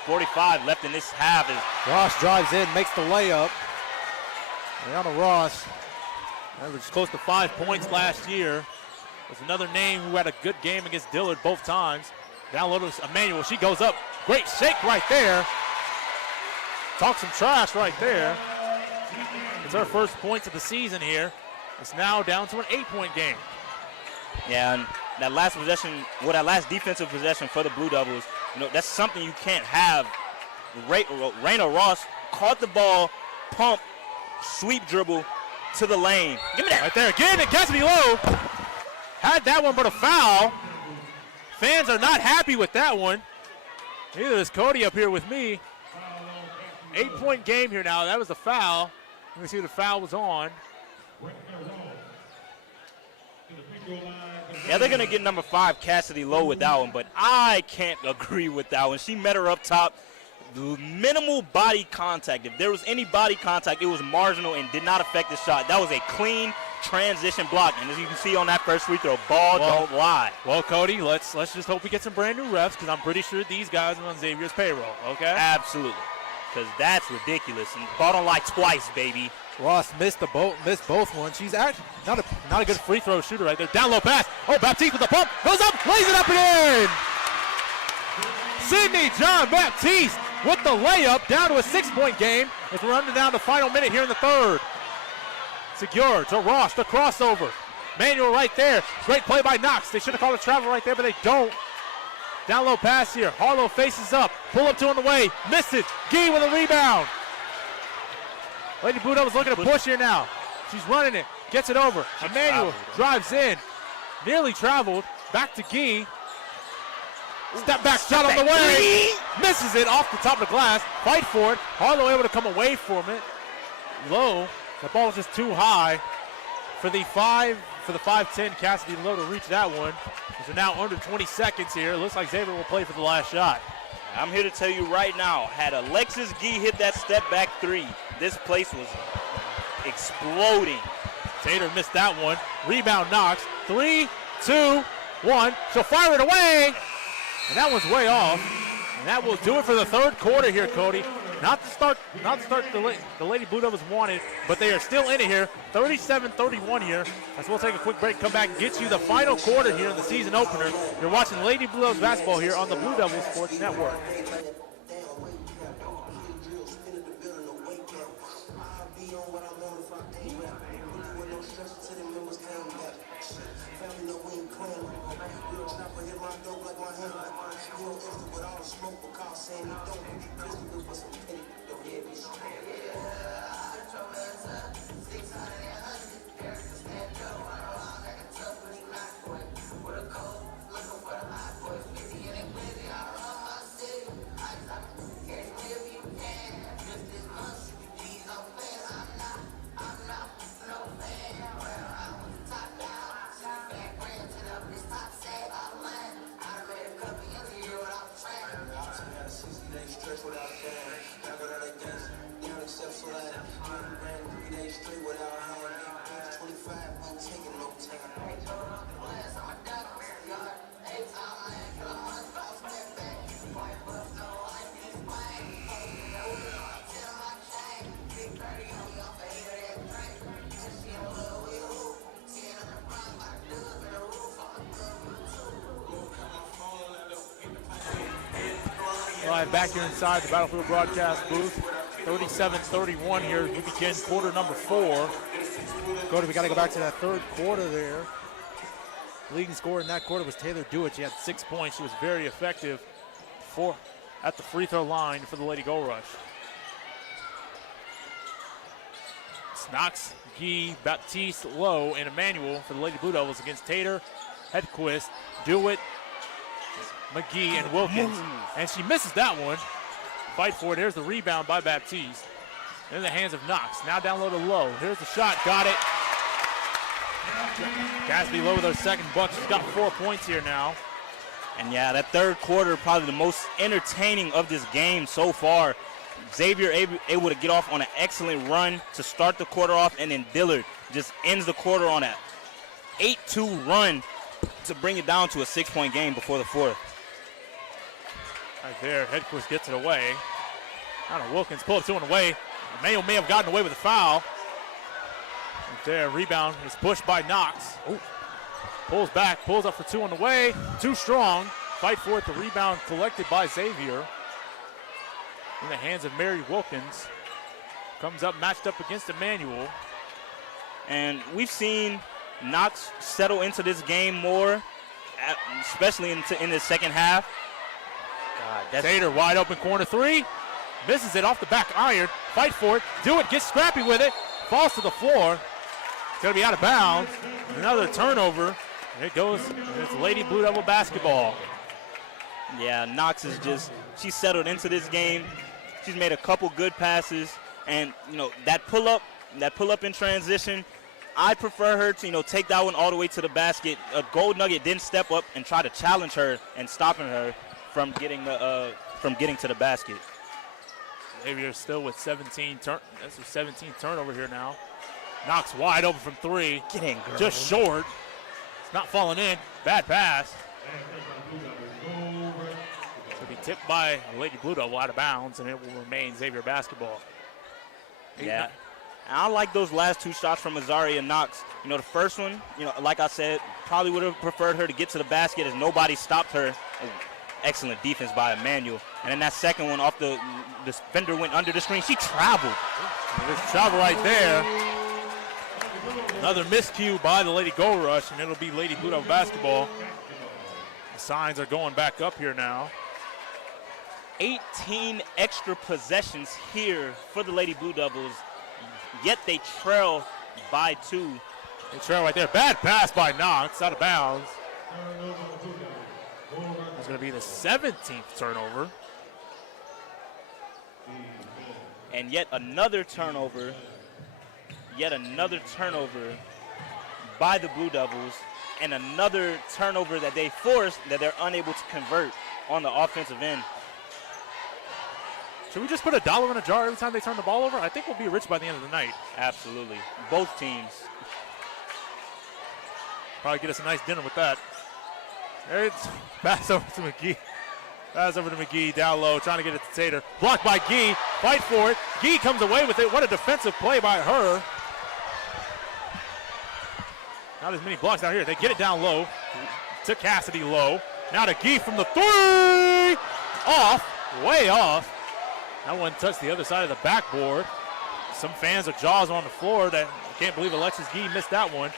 45 left in this half. Ross drives in, makes the layup. Rihanna Ross averaged close to 5 points last year. There's another name who had a good game against Dillard both times. Down low to Emanuel. She goes up. Great shake right there. Talk some trash right there. It's her first points of the season here. It's now down to an 8-point game. Yeah, and that last defensive possession for the Blue Devils, that's something you can't have. Raina Ross caught the ball, pump, sweep dribble to the lane. Give me that. Right there again, and Cassidy Lowe had that one, but a foul. Fans are not happy with that one. Neither is Cody up here with me. 8-point game here now. That was a foul. Let me see if the foul was on. Yeah, they're going to get number 5, Cassidy Lowe, with that one, but I can't agree with that one. She met her up top. Minimal body contact. If there was any body contact, it was marginal and did not affect the shot. That was a clean transition block. And as you can see on that first free throw, don't lie. Well, Cody, let's just hope we get some brand new refs, because I'm pretty sure these guys are on Xavier's payroll, okay? Absolutely. because that's ridiculous. And ball on like twice, baby. Ross missed both ones. She's actually Not a good free throw shooter right there. Down low pass. Oh, Baptiste with the pump. Goes up, lays it up and in. Sydney John Baptiste with the layup, down to a 6-point game as we're under down the final minute here in the third. Secure to Ross, the crossover. Manuel right there. Great play by Knox. They should have called a travel right there, but they don't. Down low pass here. Harlow faces up. Pull up two on the way. Misses. Gee with a rebound. Lady Blue Devils looking to push here now. She's running it. Gets it over. Emmanuel drives in. Nearly traveled. Back to Gee. Step back shot on the way. Misses it off the top of the glass. Fight for it. Harlow able to come away from it. Low. The ball was just too high for the 5'10" Cassidy Low to reach that one. They're now under 20 seconds here. Looks like Xavier will play for the last shot. I'm here to tell you right now, had Alexis Gee hit that step back three, this place was exploding. Tater missed that one. Rebound Knox. 3, 2, 1. She'll fire it away. And that one's way off. And that will do it for the third quarter here, Cody. Not the start the Lady Blue Devils wanted, but they are still in it here. 37-31 here. As we'll take a quick break, come back and get you the final quarter here in the season opener. You're watching Lady Blue Devils basketball here on the Blue Devils Sports Network. All right, back here inside the Battlefield broadcast booth. 37-31 here. We begin quarter number 4. Cody, we got to go back to that third quarter there. Leading scorer in that quarter was Taylor Dewitt. She had 6 points. She was very effective at the free throw line for the Lady Gold Rush. Knox, Gee, Baptiste, Lowe, and Emmanuel for the Lady Blue Devils against Tater, Hedquist, Dewitt, McGee, and Wilkins. And she misses that one. Fight for it. Here's the rebound by Baptiste. In the hands of Knox. Now down low to Lowe. Here's the shot. Got it. Cassidy Lowe with her second buck. She's got 4 points here now. And yeah, that third quarter, probably the most entertaining of this game so far. Xavier able to get off on an excellent run to start the quarter off, and then Dillard just ends the quarter on an 8-2 run to bring it down to a 6-point game before the fourth. Right there, Hedquist gets it away. I don't know, Wilkins pull up 2 on the way. Mayo may have gotten away with a foul. Right there, rebound is pushed by Knox. Ooh. Pulls back, pulls up for 2 on the way. Too strong. Fight for it. The rebound collected by Xavier. In the hands of Mary Wilkins. Comes up matched up against Emmanuel. And we've seen Knox settle into this game more, especially in the second half. Tater wide open corner 3. Misses it off the back iron. Fight for it. Dewitt gets scrappy with it. Falls to the floor. It's going to be out of bounds. Another turnover. And it goes. It's Lady Blue Devil basketball. Yeah, Knox is she's settled into this game. She's made a couple good passes. And, that pull-up in transition, I prefer her to, take that one all the way to the basket. Gold Nugget didn't step up and try to challenge her and stopping her from getting to the basket. Xavier still with 17 that's a 17 turnover here now. Knox wide open from 3. Get in, girl. Just short. It's not falling in. Bad pass. It'll be tipped by Lady Blue Devil out of bounds, and it will remain Xavier basketball. Yeah. And I like those last two shots from Azaria Knox. You know, the first one, you know, like I said, probably would have preferred her to get to the basket as nobody stopped her. Oh, excellent defense by Emmanuel. And then that second one off the defender went under the screen. She traveled. There's travel right there. Another miscue by the Lady Gold Rush, and it'll be Lady Blue Devil basketball. The signs are going back up here now. 18 extra possessions here for the Lady Blue Devils, yet they trail by 2. They trail right there. Bad pass by Knox, out of bounds. It's going to be the 17th turnover. And yet another turnover by the Blue Devils, and another turnover that they forced that they're unable to convert on the offensive end. Should we just put $1 in a jar every time they turn the ball over? I think we'll be rich by the end of the night. Absolutely. Both teams. Probably get us a nice dinner with that. There it's pass over to McGee. Pass over to McGee, down low, trying to get it to Tater. Blocked by Gee. Fight for it. Gee comes away with it. What a defensive play by her. Not as many blocks out here. They get it down low. To Cassidy low. Now to Gee from the 3. Off. Way off. That one touched the other side of the backboard. Some fans' jaws on the floor. That I can't believe Alexis Gee missed that one.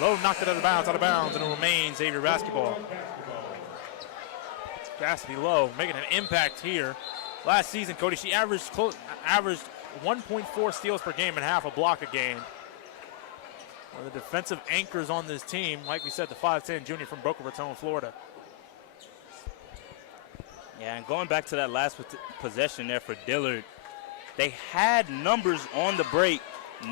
Lowe knocked it out of bounds, and it remains Xavier basketball. Cassidy Lowe making an impact here. Last season, Cody, she averaged 1.4 steals per game and half a block a game. One of the defensive anchors on this team, like we said, the 5'10 junior from Boca Raton, Florida. Yeah, and going back to that last possession there for Dillard, they had numbers on the break.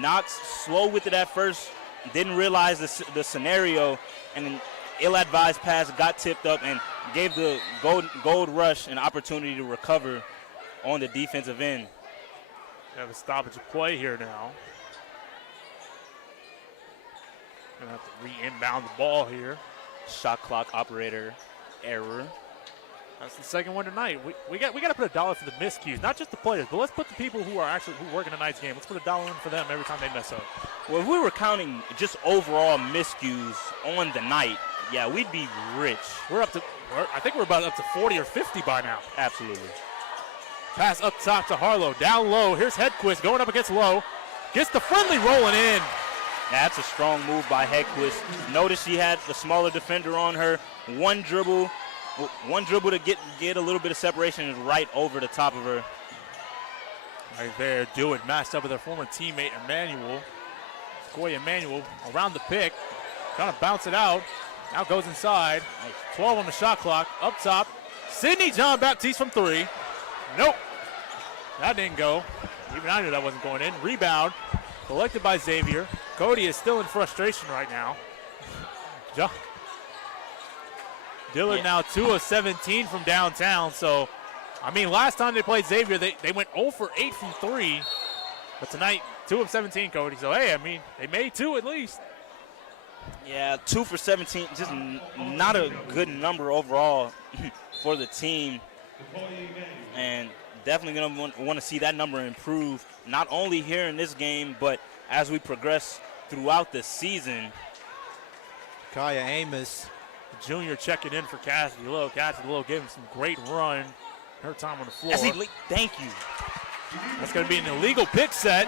Knox slow with it at first, didn't realize the scenario, and an ill-advised pass got tipped up and gave the Gold Rush an opportunity to recover on the defensive end. We have a stoppage of play here now. Gonna have to re-inbound the ball here. Shot clock operator error. That's the second one tonight. We got to put $1 for the miscues, not just the players, but let's put the people who work in tonight's game. Let's put $1 in for them every time they mess up. Well, if we were counting just overall miscues on the night, yeah, we'd be rich. I think we're about up to 40 or 50 by now. Absolutely. Pass up top to Harlow, down low. Here's Hedquist going up against Lowe. Gets the friendly rolling in. That's a strong move by Hedquist. Notice she had the smaller defender on her. One dribble to get a little bit of separation is right over the top of her. Right there, do it. Matched up with their former teammate, Emmanuel. Sequoia Emmanuel around the pick. Trying to bounce it out. Now goes inside. 12 on the shot clock. Up top. Sydney John Baptiste from 3. Nope. That didn't go. Even I knew that wasn't going in. Rebound. Collected by Xavier. Cody is still in frustration right now. Dillard now 2 of 17 from downtown. So, I mean, last time they played Xavier, they went 0 for 8 from 3. But tonight, 2 of 17, Cody. So, hey, I mean, they made 2 at least. Yeah, 2 for 17, just not a good number overall for the team. And definitely going to want to see that number improve, not only here in this game, but as we progress throughout the season. Kaya Amos, Junior checking in for Cassidy Lowe. Cassidy Lowe gave him some great run. Her time on the floor. Thank you. That's going to be an illegal pick set.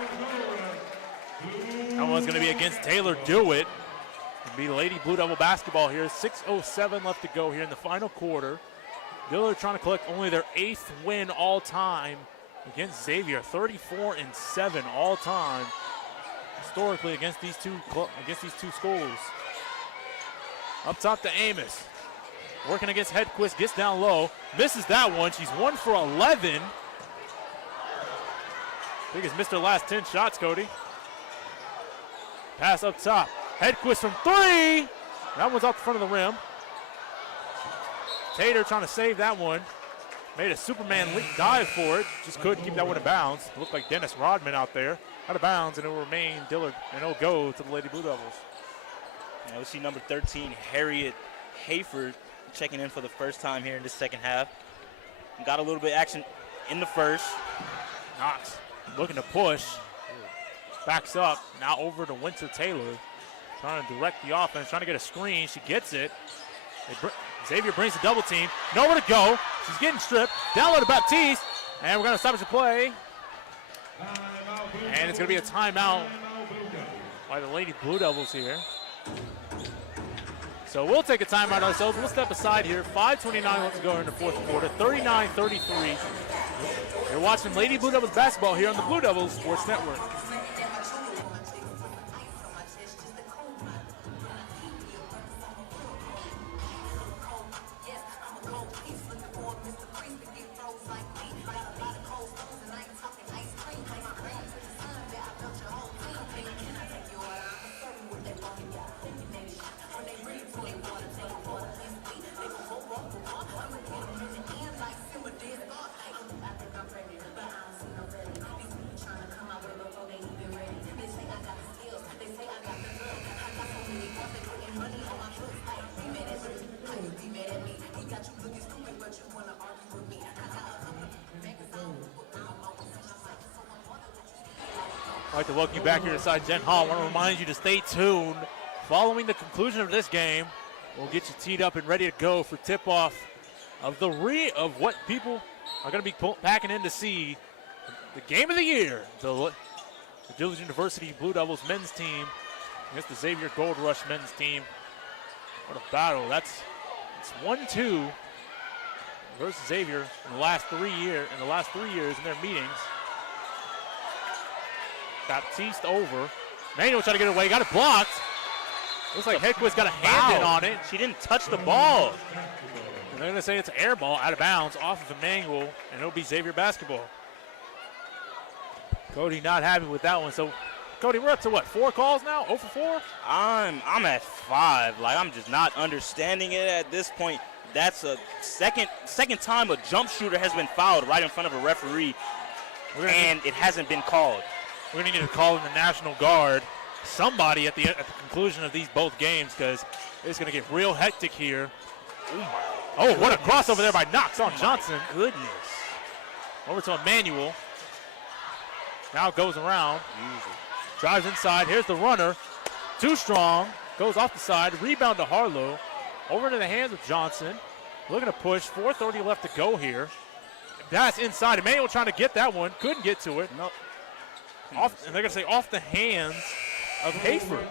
That one's going to be against Taylor Dewitt. It'll be Lady Blue Devil basketball here. 6:07 left to go here in the final quarter. Dillard trying to collect only their 8th win all time against Xavier. 34-7 all time historically against these two schools. Up top to Amos. Working against Hedquist, gets down low. Misses that one. She's 1 for 11. I think it's missed her last 10 shots, Cody. Pass up top. Hedquist from 3. That one's off the front of the rim. Tater trying to save that one. Made a Superman dive for it. Just couldn't keep that one in bounds. It looked like Dennis Rodman out there. Out of bounds, and it will remain Dillard, and it'll go to the Lady Blue Devils. Now we see number 13, Harriet Hayford, checking in for the first time here in this second half. got a little bit of action in the first. Knox looking to push. Backs up. Now over to Winter Taylor. Trying to direct the offense. Trying to get a screen. She gets it. Xavier brings the double team. Nowhere to go. She's getting stripped. Down low to Baptiste. And we're going to stop the play. And it's going to be a timeout by the Lady Blue Devils here. So we'll take a timeout ourselves. We'll step aside here. 5:29 left to go in the fourth quarter. 39-33. You're watching Lady Blue Devils basketball here on the Blue Devils Sports Network. I'd like to welcome you back here inside Jen Hall. I want to remind you to stay tuned. Following the conclusion of this game, we'll get you teed up and ready to go for tip-off of what people are going to be packing in to see the game of the year. The Dillard University Blue Devils men's team against the Xavier Gold Rush men's team. What a battle. It's 1-2 versus Xavier in the last 3 years in their meetings. Baptiste over. Manuel trying to get it away. Got it blocked. Looks like Hedquist got a hand in on it. She didn't touch the ball. And they're going to say it's an air ball out of bounds off of Emmanuel, and it'll be Xavier basketball. Cody not happy with that one. So, Cody, we're up to what, 4 calls now? 0 for 4? I'm at 5. Like, I'm just not understanding it at this point. That's a second time a jump shooter has been fouled right in front of a referee, and it hasn't been called. We're going to need to call in the National Guard, somebody at the conclusion of these both games, because it's going to get real hectic here. Oh, what a crossover there by Knox on Johnson. Goodness. Over to Emmanuel. Now goes around. Drives inside. Here's the runner. Too strong. Goes off the side. Rebound to Harlow. Over into the hands of Johnson. Looking to push. 4:30 left to go here. Pass inside. Emmanuel trying to get that one. Couldn't get to it. Nope. And they're going to say off the hands of Hayford.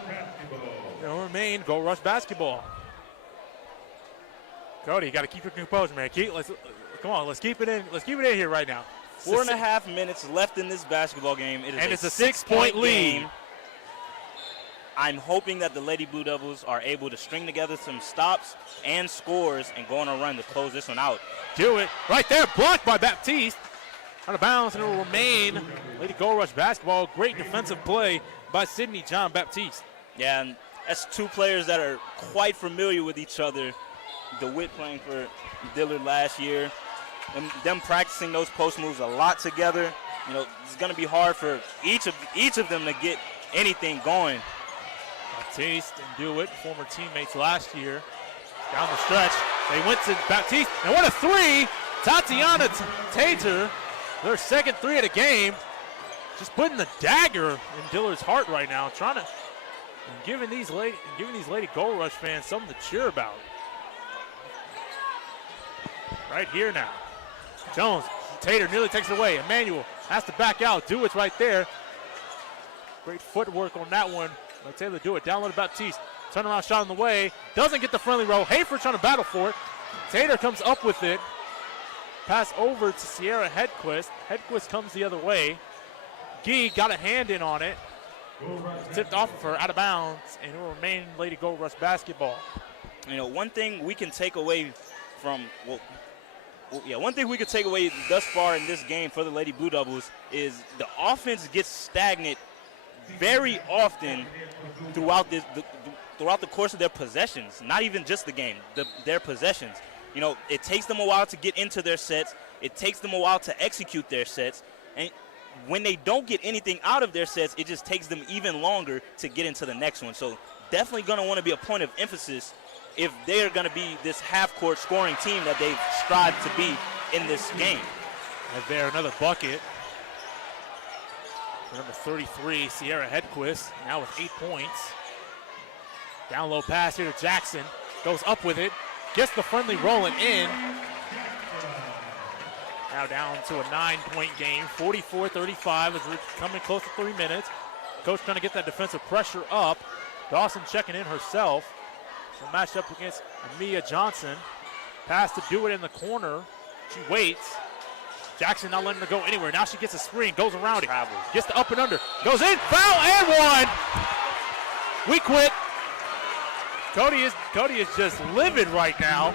It'll remain Gold Rush basketball. Cody, you got to keep your composure, man. Come on, let's keep it in. Let's keep it in here right now. 4.5 minutes left in this basketball game. It's a 6-point lead. I'm hoping that the Lady Blue Devils are able to string together some stops and scores and go on a run to close this one out. Do it. Right there, blocked by Baptiste. Out of bounds, and it will remain Lady Gold Rush basketball. Great defensive play by Sydney John Baptiste. Yeah, and that's 2 players that are quite familiar with each other. DeWitt playing for Dillard last year. And them practicing those post moves a lot together. You know, it's going to be hard for each of them to get anything going. Baptiste and DeWitt, former teammates last year. Down the stretch, they went to Baptiste, and what a 3! Tatiana Tater. Their second 3 of the game, just putting the dagger in Dillard's heart right now, trying to giving these Lady Gold Rush fans something to cheer about. Right here now, Jones, Tater nearly takes it away. Emmanuel has to back out. Dewitt's right there. Great footwork on that one. Let Taylor do it. Down low to Baptiste. Turnaround shot on the way. Doesn't get the friendly roll. Hayford trying to battle for it. Tater comes up with it. Pass over to Sierra Hedquist. Hedquist comes the other way. Gee got a hand in on it. Tipped off of her, out of bounds, and it will remain Lady Gold Rush basketball. You know, one thing we can take away from, one thing we could take away thus far in this game for the Lady Blue Devils is the offense gets stagnant very often throughout the course of their possessions. Not even just the game, their possessions. You know, it takes them a while to get into their sets. It takes them a while to execute their sets. And when they don't get anything out of their sets, it just takes them even longer to get into the next one. So definitely going to want to be a point of emphasis if they're going to be this half-court scoring team that they've strived to be in this game. Right there, another bucket. Number 33, Sierra Hedquist, now with 8 points. Down low pass here to Jackson. Goes up with it. Gets the friendly rolling in. Now down to a 9-point game, 44-35 as we're coming close to 3 minutes. Coach trying to get that defensive pressure up. Dawson checking in herself. So matched up against Amia Johnson. Pass to do it in the corner. She waits. Jackson not letting her go anywhere. Now she gets a screen, goes around it. Gets the up and under. Goes in, foul and one. We quit. Cody is just livid right now.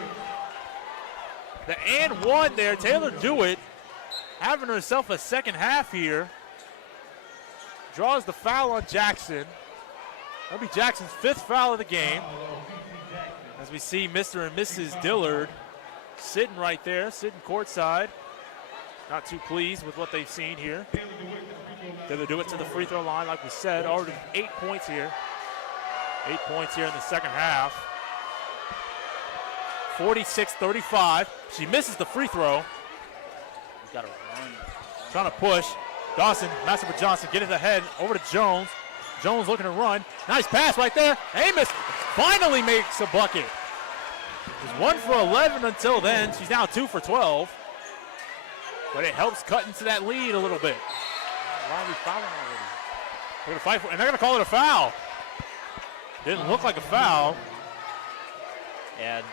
The and one there, Taylor Dewitt having herself a second half here. Draws the foul on Jackson. That'll be Jackson's 5th foul of the game. As we see Mr. and Mrs. Dillard sitting right there, sitting courtside. Not too pleased with what they've seen here. Taylor Dewitt to the free throw line, like we said, already 8 points here. 8 points here in the second half. 46-35. She misses the free throw. Got to run. Trying to push. Dawson, matchup with Johnson, get it ahead, over to Jones. Jones looking to run. Nice pass right there. Amos finally makes a bucket. It was 1 for 11 until then. She's now 2 for 12. But it helps cut into that lead a little bit. Why are we fouling already? They're going to fight for it, and they're going to call it a foul. Didn't look like a foul. And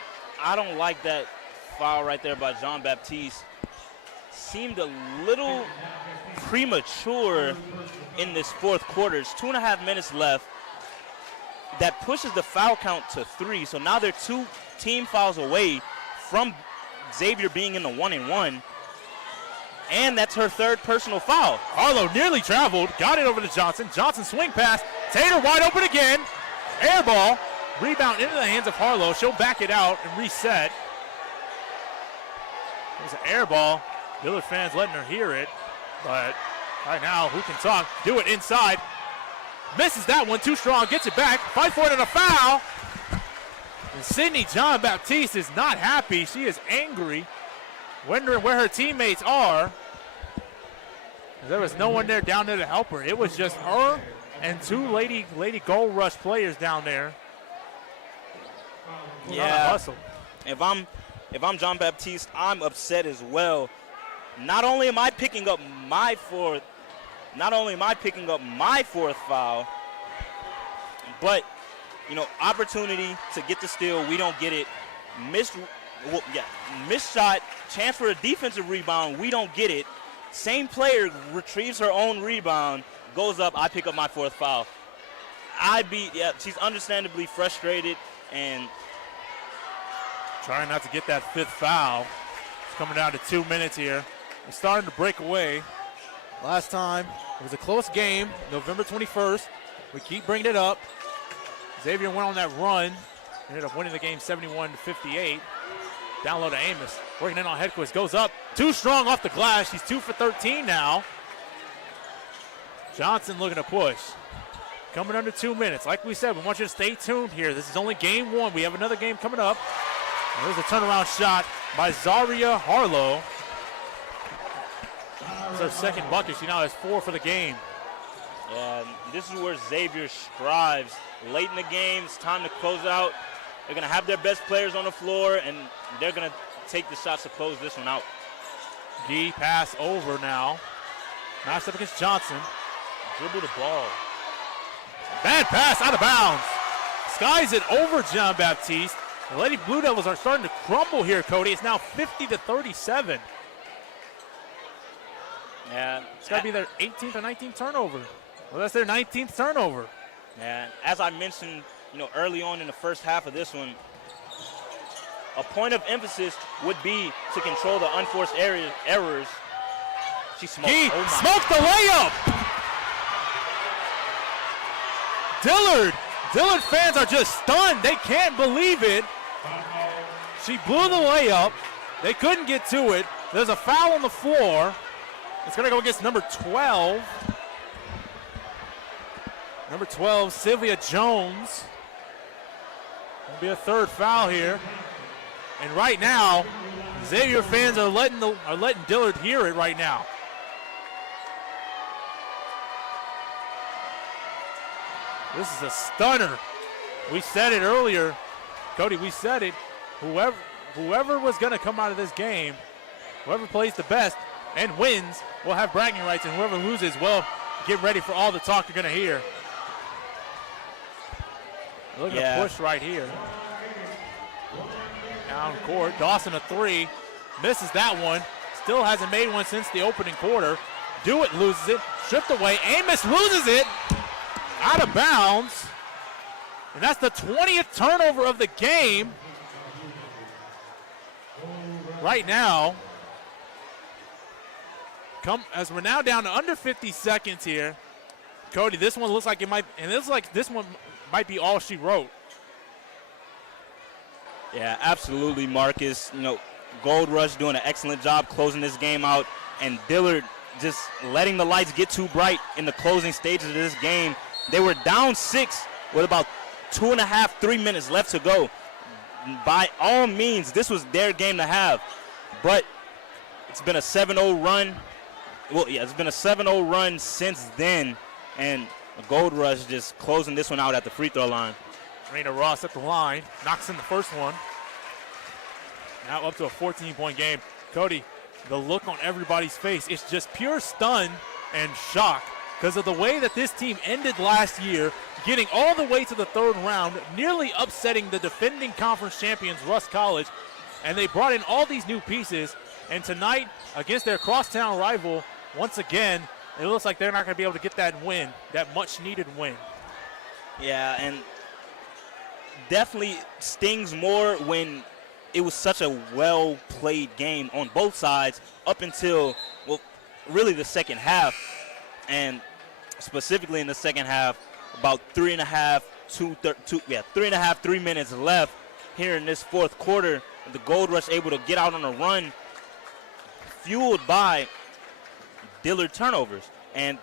I don't like that foul right there by Jean Baptiste. Seemed a little premature in this fourth quarter. It's 2.5 minutes left. That pushes the foul count to 3. So now they're 2 team fouls away from Xavier being in the 1-and-1. And that's her 3rd personal foul. Harlow nearly traveled, got it over to Johnson. Johnson swing pass. Tater wide open again. Air ball. Rebound into the hands of Harlow. She'll back it out and reset. There's an air ball. Dillard fans letting her hear it. But right now, who can talk? Do it inside. Misses that one, too strong. Gets it back. Fight for it and a foul. And Sydney John Baptiste is not happy. She is angry, wondering where her teammates are. There was no one there down there to help her. It was just her and 2 Lady Gold Rush players down there. Yeah. Hustle. If I'm John Baptiste, I'm upset as well. Not only am I picking up my 4th foul, but opportunity to get the steal, we don't get it. Missed shot, chance for a defensive rebound, we don't get it. Same player retrieves her own rebound, goes up, I pick up my 4th foul. She's understandably frustrated and trying not to get that 5th foul. It's coming down to 2 minutes here. We're starting to break away. Last time, it was a close game, November 21st. We keep bringing it up. Xavier went on that run. Ended up winning the game 71-58. Down low to Amos. Working in on Hedquist. Goes up. Too strong off the glass. She's 2 for 13 now. Johnson looking to push. Coming under 2 minutes. Like we said, we want you to stay tuned here. This is only game 1. We have another game coming up. And there's a turnaround shot by Zaria Harlow. That's her second bucket. She now has 4 for the game. And this is where Xavier strives. Late in the game, it's time to close out. They're going to have their best players on the floor, and they're going to take the shots to close this one out. Gee pass over now. Matched up against Johnson. Dribble the ball. Bad pass out of bounds. Skies it over John Baptiste. The Lady Blue Devils are starting to crumble here, Cody. It's now 50-37. Yeah, it's got to be their 18th or 19th turnover. Well, that's their 19th turnover. Yeah, as I mentioned, early on in the first half of this one, a point of emphasis would be to control the unforced errors. She smoked. Smoked the layup. Dillard fans are just stunned. They can't believe it. She blew the layup. They couldn't get to it. There's a foul on the floor. It's going to go against number 12. Number 12, Sylvia Jones. Will be a 3rd foul here. And right now, Xavier fans are letting Dillard hear it right now. This is a stunner. We said it earlier, Cody. We said it. Whoever was going to come out of this game, whoever plays the best and wins, will have bragging rights, and whoever loses, well, get ready for all the talk you're going to hear. Look at the push right here. Down court, Dawson a three, misses that one. Still hasn't made one since the opening quarter. Dewitt loses it, stripped away. Amos loses it, out of bounds. And that's the 20th turnover of the game. Right now, as we're now down to under 50 seconds here. Cody, this one looks like it might, and it looks like this one might be all she wrote. Yeah, absolutely, Marcus. You know, Gold Rush doing an excellent job closing this game out, and Dillard just letting the lights get too bright in the closing stages of this game. They were down 6 with about 2.5, 3 minutes left to go. By all means, this was their game to have, but it's been a 7-0 run. Well, yeah, it's been a 7-0 run since then, and Gold Rush just closing this one out at the free throw line. Rena Ross at the line, knocks in the first one. Now up to a 14-point game. Cody, the look on everybody's face, it's just pure stun and shock because of the way that this team ended last year, getting all the way to the third round, nearly upsetting the defending conference champions, Russ College, and they brought in all these new pieces, and tonight, against their crosstown rival, once again, it looks like they're not going to be able to get that win, that much-needed win. Yeah, and definitely stings more when it was such a well-played game on both sides up until, well, really the second half. And specifically in the second half, about 3 minutes left here in this fourth quarter. The Gold Rush able to get out on a run, fueled by Dillard turnovers. And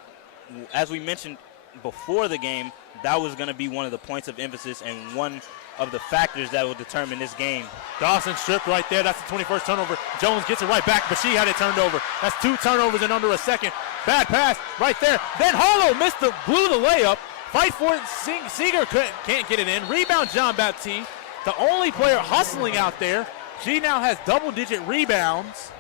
as we mentioned before the game, that was going to be one of the points of emphasis and one of the factors that will determine this game. Dawson stripped right there. That's the 21st turnover. Jones gets it right back, but she had it turned over. That's 2 turnovers in under a second. Bad pass right there. Then Harlow blew the layup. Fight for it. Seeger can't get it in. Rebound, John Baptiste. The only player hustling out there. She now has double-digit rebounds.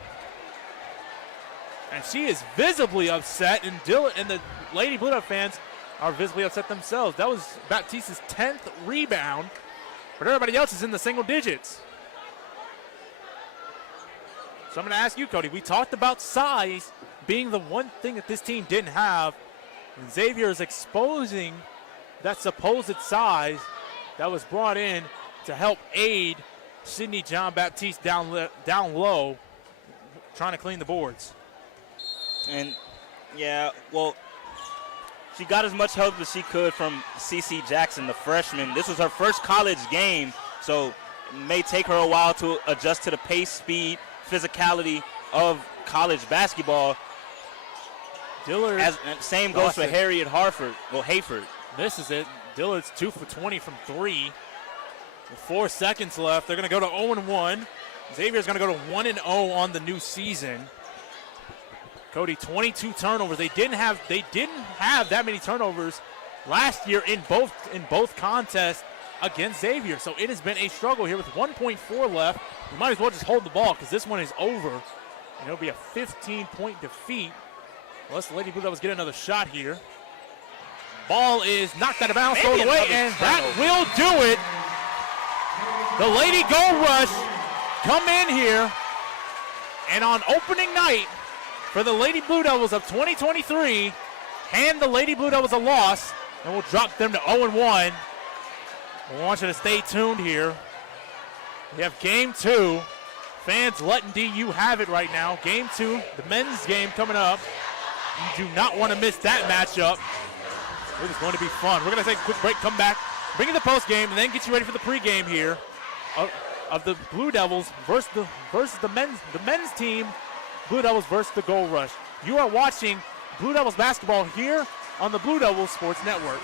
And she is visibly upset, and the Lady Blue Devil fans are visibly upset themselves. That was Baptiste's 10th rebound, but everybody else is in the single digits. So I'm going to ask you, Cody, we talked about size being the one thing that this team didn't have, and Xavier is exposing that supposed size that was brought in to help aid Sydney John Baptiste down low, trying to clean the boards. And, yeah, well, she got as much help as she could from CeCe Jackson, the freshman. This was her first college game, so it may take her a while to adjust to the pace, speed, physicality of college basketball. Dillard. Same goes for Harriet Hayford. Misses it. Dillard's 2 for 20 from 3. With 4 seconds left, they're going to go to 0-1. Xavier's going to go to 1-0 on the new season. Cody, 22 turnovers. They didn't have that many turnovers last year in both contests against Xavier. So it has been a struggle here with 1.4 left. We might as well just hold the ball because this one is over. And it'll be a 15-point defeat. Unless the Lady Blue Devils get another shot here. Ball is knocked out of bounds, thrown away, and that will do it. The Lady Gold Rush come in here, and on opening night for the Lady Blue Devils of 2023, hand the Lady Blue Devils a loss, and we'll drop them to 0-1. We want you to stay tuned here. We have game 2. Fans letting DU have it right now. Game 2, the men's game coming up. You do not want to miss that matchup. It is going to be fun. We're going to take a quick break, come back, bring in the post game, and then get you ready for the pregame here of the Blue Devils versus the men's team. Blue Devils versus the Gold Rush. You are watching Blue Devils basketball here on the Blue Devils Sports Network.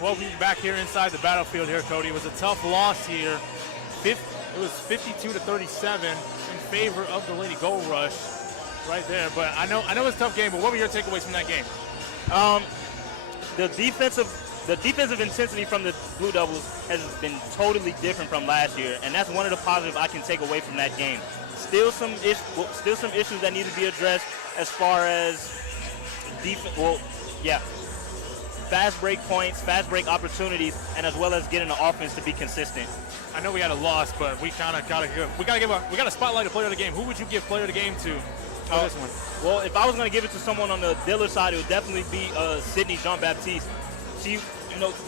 Well, we're back here inside the battlefield here, Cody. It was a tough loss here. It was 52-37 in favor of the Lady Gold Rush right there. But I know it's a tough game, but what were your takeaways from that game? The defensive intensity from the Blue Devils has been totally different from last year, and that's one of the positives I can take away from that game. Still some issues that need to be addressed as far as defense. Fast break points, fast break opportunities, and as well as getting the offense to be consistent. I know we had a loss, but we kind of got to spotlight a player of the game. Who would you give player of the game to? This one. Well, if I was going to give it to someone on the Dillard side, it would definitely be Sydney Jean-Baptiste. She,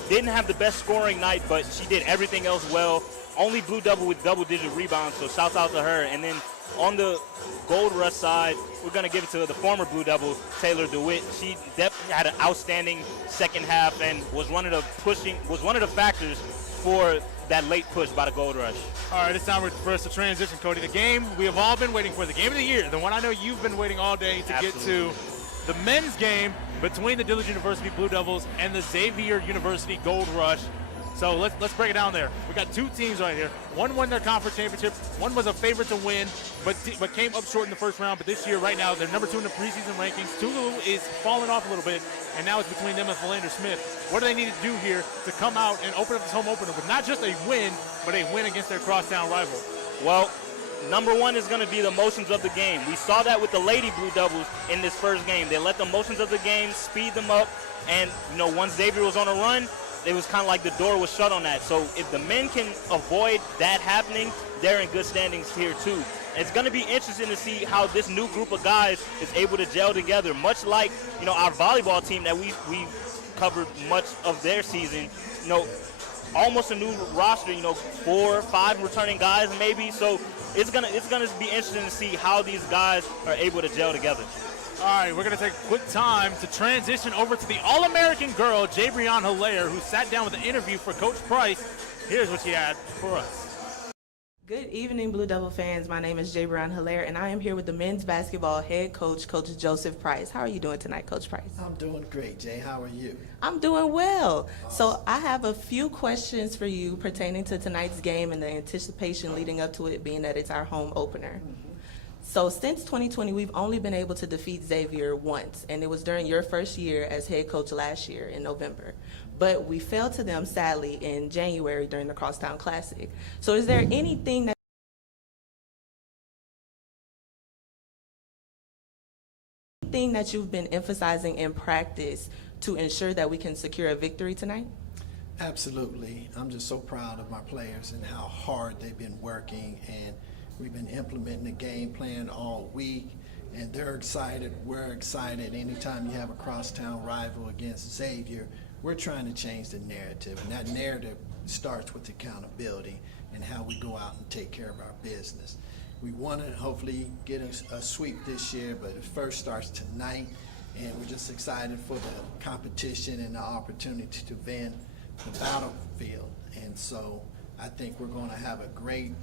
didn't have the best scoring night, but she did everything else well. Only Blue Devil with double-digit rebounds, so shouts out to her. And then on the Gold Rush side, we're going to give it to the former Blue Devil, Taylor DeWitt. She definitely had an outstanding second half and was one of the factors for that late push by the Gold Rush. All right, it's time for us to transition, Cody. The game we have all been waiting for, the game of the year, the one I know you've been waiting all day to get to, the men's game between the Dillard University Blue Devils and the Xavier University Gold Rush. So let's break it down there. We got two teams right here. One won their conference championship. One was a favorite to win, but came up short in the first round. But this year, right now, they're number 2 in the preseason rankings. Tulu is falling off a little bit, and now it's between them and Philander Smith. What do they need to do here to come out and open up this home opener with not just a win, but a win against their crosstown rival? Well, number one is going to be the motions of the game. We saw that with the Lady Blue Devils in this first game. They let the motions of the game speed them up, and once Xavier was on a run, it was kind of like the door was shut on that. So if the men can avoid that happening, they're in good standings here too. It's going to be interesting to see how this new group of guys is able to gel together, much like our volleyball team that we covered much of their season. Almost a new roster. 4 or 5 returning guys maybe. So it's gonna be interesting to see how these guys are able to gel together. All right, we're going to take a quick time to transition over to the All-American girl, Jabrion Hilaire, who sat down with an interview for Coach Price. Here's what she had for us. Good evening, Blue Devil fans. My name is Jabrion Hilaire, and I am here with the men's basketball head coach, Coach Joseph Price. How are you doing tonight, Coach Price? I'm doing great, Jay. How are you? I'm doing well. So I have a few questions for you pertaining to tonight's game and the anticipation leading up to it, being that it's our home opener. So since 2020, we've only been able to defeat Xavier once, and it was during your first year as head coach last year in November. But we fell to them, sadly, in January during the Crosstown Classic. So is there anything that you've been emphasizing in practice to ensure that we can secure a victory tonight? Absolutely. I'm just so proud of my players and how hard they've been working, and we've been implementing the game plan all week, and they're excited. We're excited. Anytime you have a crosstown rival against Xavier, we're trying to change the narrative, and that narrative starts with accountability and how we go out and take care of our business. We want to hopefully get a sweep this year, but it first starts tonight, and we're just excited for the competition and the opportunity to win the battlefield. And so I think we're going to have a great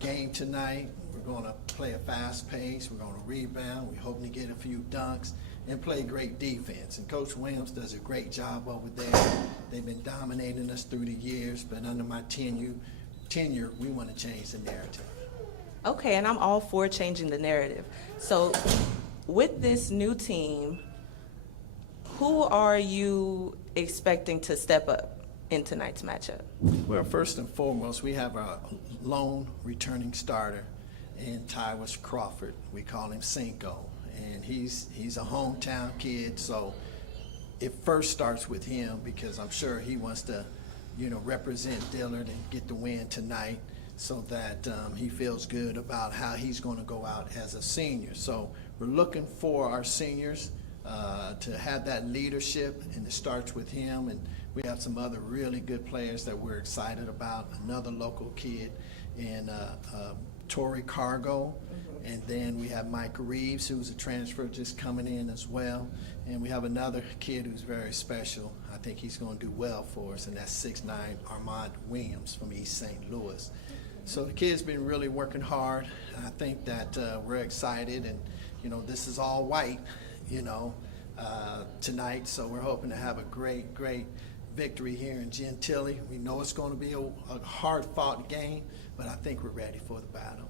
game tonight. We're going to play a fast pace. We're going to rebound. We're hoping to get a few dunks and play great defense. And Coach Williams does a great job over there. They've been dominating us through the years, but under my tenure, we want to change the narrative. Okay, and I'm all for changing the narrative. So with this new team, who are you expecting to step up in tonight's matchup? Well, first and foremost, we have our lone returning starter in Tyrus Crawford. We call him Cinco, and he's a hometown kid, so it first starts with him because I'm sure he wants to, represent Dillard and get the win tonight so that he feels good about how he's going to go out as a senior. So we're looking for our seniors to have that leadership, and it starts with him. And we have some other really good players that we're excited about. Another local kid in Torrey Cargo. And then we have Mike Reeves, who's a transfer just coming in as well. And we have another kid who's very special. I think he's going to do well for us, and that's 6'9" Armand Williams from East St. Louis. So the kid's been really working hard. I think that we're excited, and, this is all white, tonight. So we're hoping to have a great victory here in Gentilly. We know it's going to be a hard-fought game, but I think we're ready for the battle.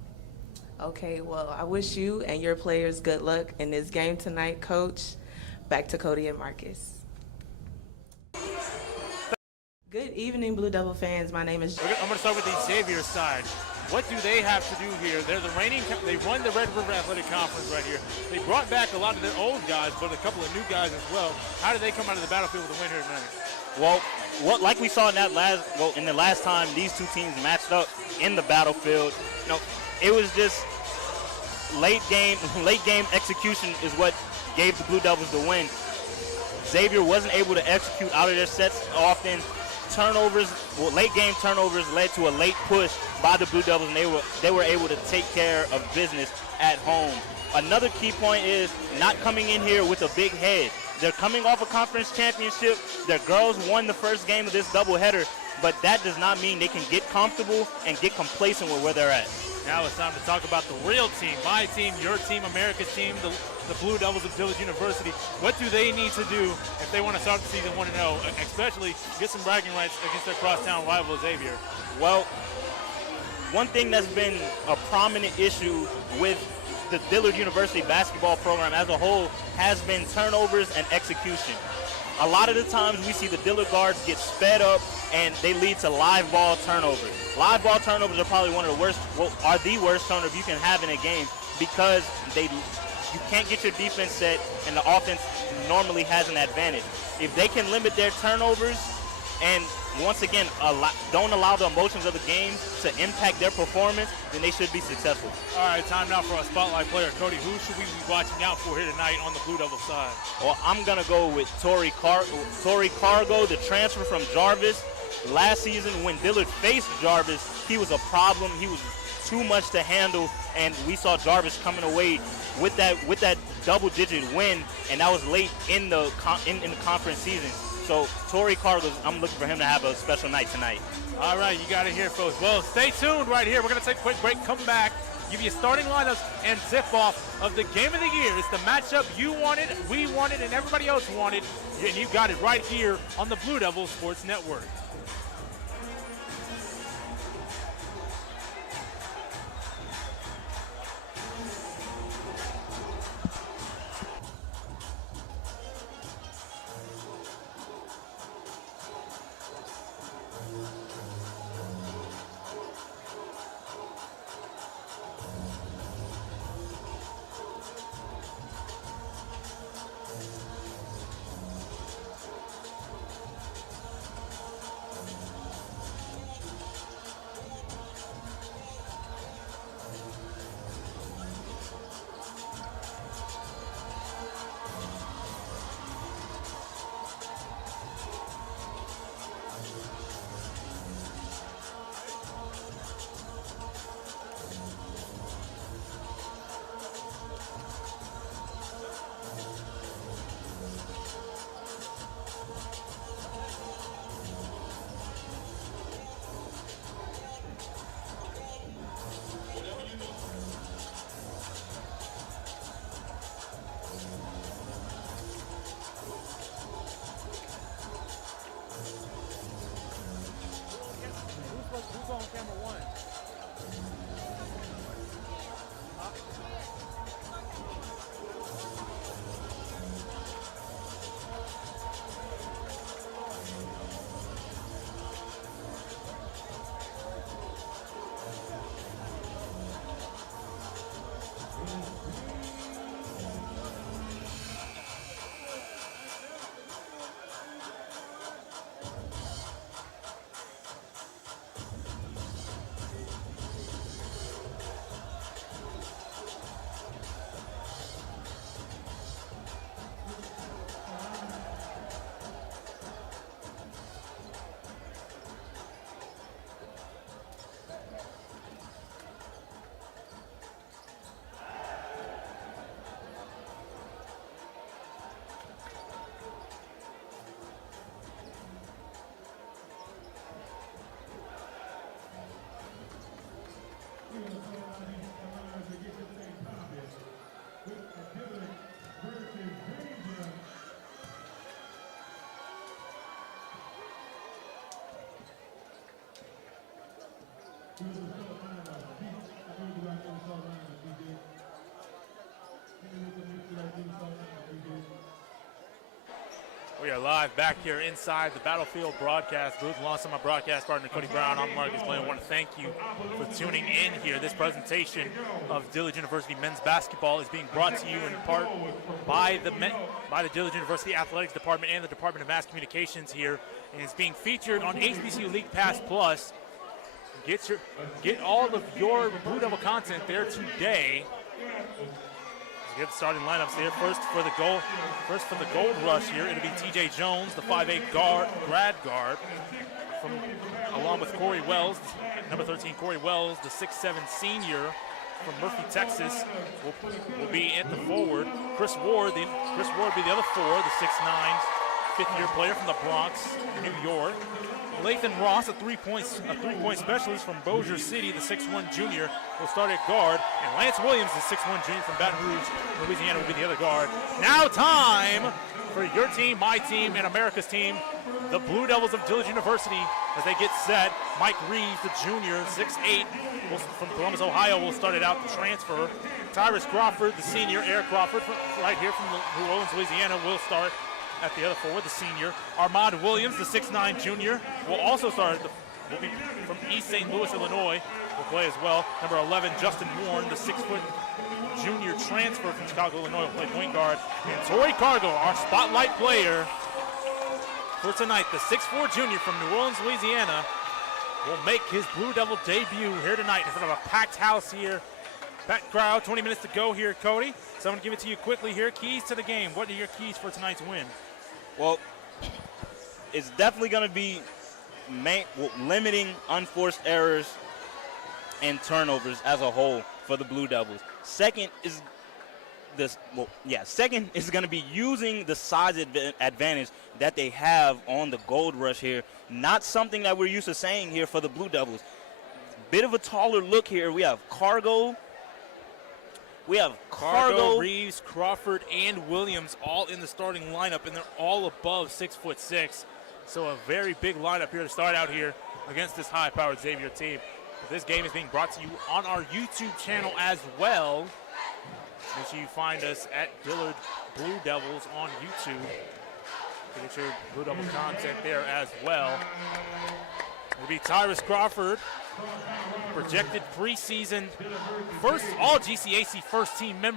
Okay, well, I wish you and your players good luck in this game tonight, Coach. Back to Cody and Marcus. Good evening, Blue Devil fans. My name is. I'm going to start with the Xavier side. What do they have to do here? They're the reigning. They run the Red River Athletic Conference right here. They brought back a lot of their old guys, but a couple of new guys as well. How do they come out of the battlefield with a win here tonight? Well, like we saw in in the last time these two teams matched up in the battlefield, it was just late game execution is what gave the Blue Devils the win. Xavier wasn't able to execute out of their sets often. Late game turnovers led to a late push by the Blue Devils, and they were able to take care of business at home. Another key point is not coming in here with a big head. They're coming off a conference championship. Their girls won the first game of this doubleheader, but that does not mean they can get comfortable and get complacent with where they're at. Now it's time to talk about the real team. My team, your team, America's team, the Blue Devils of Dillard University. What do they need to do if they want to start the season 1-0, especially get some bragging rights against their crosstown rival Xavier? Well, one thing that's been a prominent issue with the Dillard University basketball program as a whole has been turnovers and execution. A lot of the times we see the Dillard guards get sped up and they lead to live ball turnovers. Live ball turnovers are probably one of the worst, are the worst turnovers you can have in a game because you can't get your defense set and the offense normally has an advantage. If they can limit their turnovers and once again don't allow the emotions of the game to impact their performance, then they should be successful. All right, time now for a spotlight player. Cody, who should we be watching out for here tonight on the Blue Devil side? Well, I'm going to go with Tori Cargo, the transfer from Jarvis. Last season when Dillard faced Jarvis, he was a problem. He was too much to handle, and we saw Jarvis coming away with that double-digit win, and that was late in the conference season. So Tori Cargo, I'm looking for him to have a special night tonight. All right, you got it here, folks. Well, stay tuned right here. We're going to take a quick break, come back, give you starting lineups and tip-off of the game of the year. It's the matchup you wanted, we wanted, and everybody else wanted, and you got it right here on the Blue Devil Sports Network. We are live back here inside the Battlefield broadcast booth. Alongside my broadcast partner, Cody Brown. I'm Marcus Blaine. I want to thank you for tuning in here. This presentation of Dillard University men's basketball is being brought to you in part by the Dillard University Athletics Department and the Department of Mass Communications here, and it's being featured on HBCU League Pass Plus. Get all of your Blue Devil content there today. Get the starting lineups there. First for the gold rush here, it'll be T.J. Jones, the 5'8" grad guard, along with Corey Wells, number 13 Corey Wells, the 6'7" senior from Murphy, Texas, will be at the forward. Chris Ward be the other four, the 6'9", fifth-year player from the Bronx, New York. Lathan Ross, a three-point specialist from Bossier City, the 6'1" junior, will start at guard. And Lance Williams, the 6'1" junior from Baton Rouge, Louisiana, will be the other guard. Now time for your team, my team, and America's team, the Blue Devils of Dillard University, as they get set. Mike Reeves, the junior, 6'8", from Columbus, Ohio, will start it out the transfer. Tyrus Crawford, the senior, Eric Crawford, right here from New Orleans, Louisiana, will start at the other forward, the senior. Armand Williams, the 6'9" junior, will also start will be from East St. Louis, Illinois, will play as well. Number 11, Justin Warren, the 6-foot junior transfer from Chicago, Illinois, will play point guard. And Torrey Cargo, our spotlight player for tonight, the 6'4" junior from New Orleans, Louisiana, will make his Blue Devil debut here tonight in front of a packed house here. Packed crowd, 20 minutes to go here, Cody. So I'm going to give it to you quickly here. Keys to the game. What are your keys for tonight's win? Well, it's definitely going to be limiting unforced errors and turnovers as a whole for the Blue Devils. Second is going to be using the size advantage that they have on the gold rush here. Not something that we're used to saying here for the Blue Devils. Bit of a taller look here. We have Cargo, Reeves, Crawford, and Williams all in the starting lineup, and they're all above 6'6". So a very big lineup here to start out here against this high-powered Xavier team. But this game is being brought to you on our YouTube channel as well. Make sure you find us at Dillard Blue Devils on YouTube to get your Blue Devil content there as well. It'll be Tyrus Crawford, projected preseason first all GCAC first team member.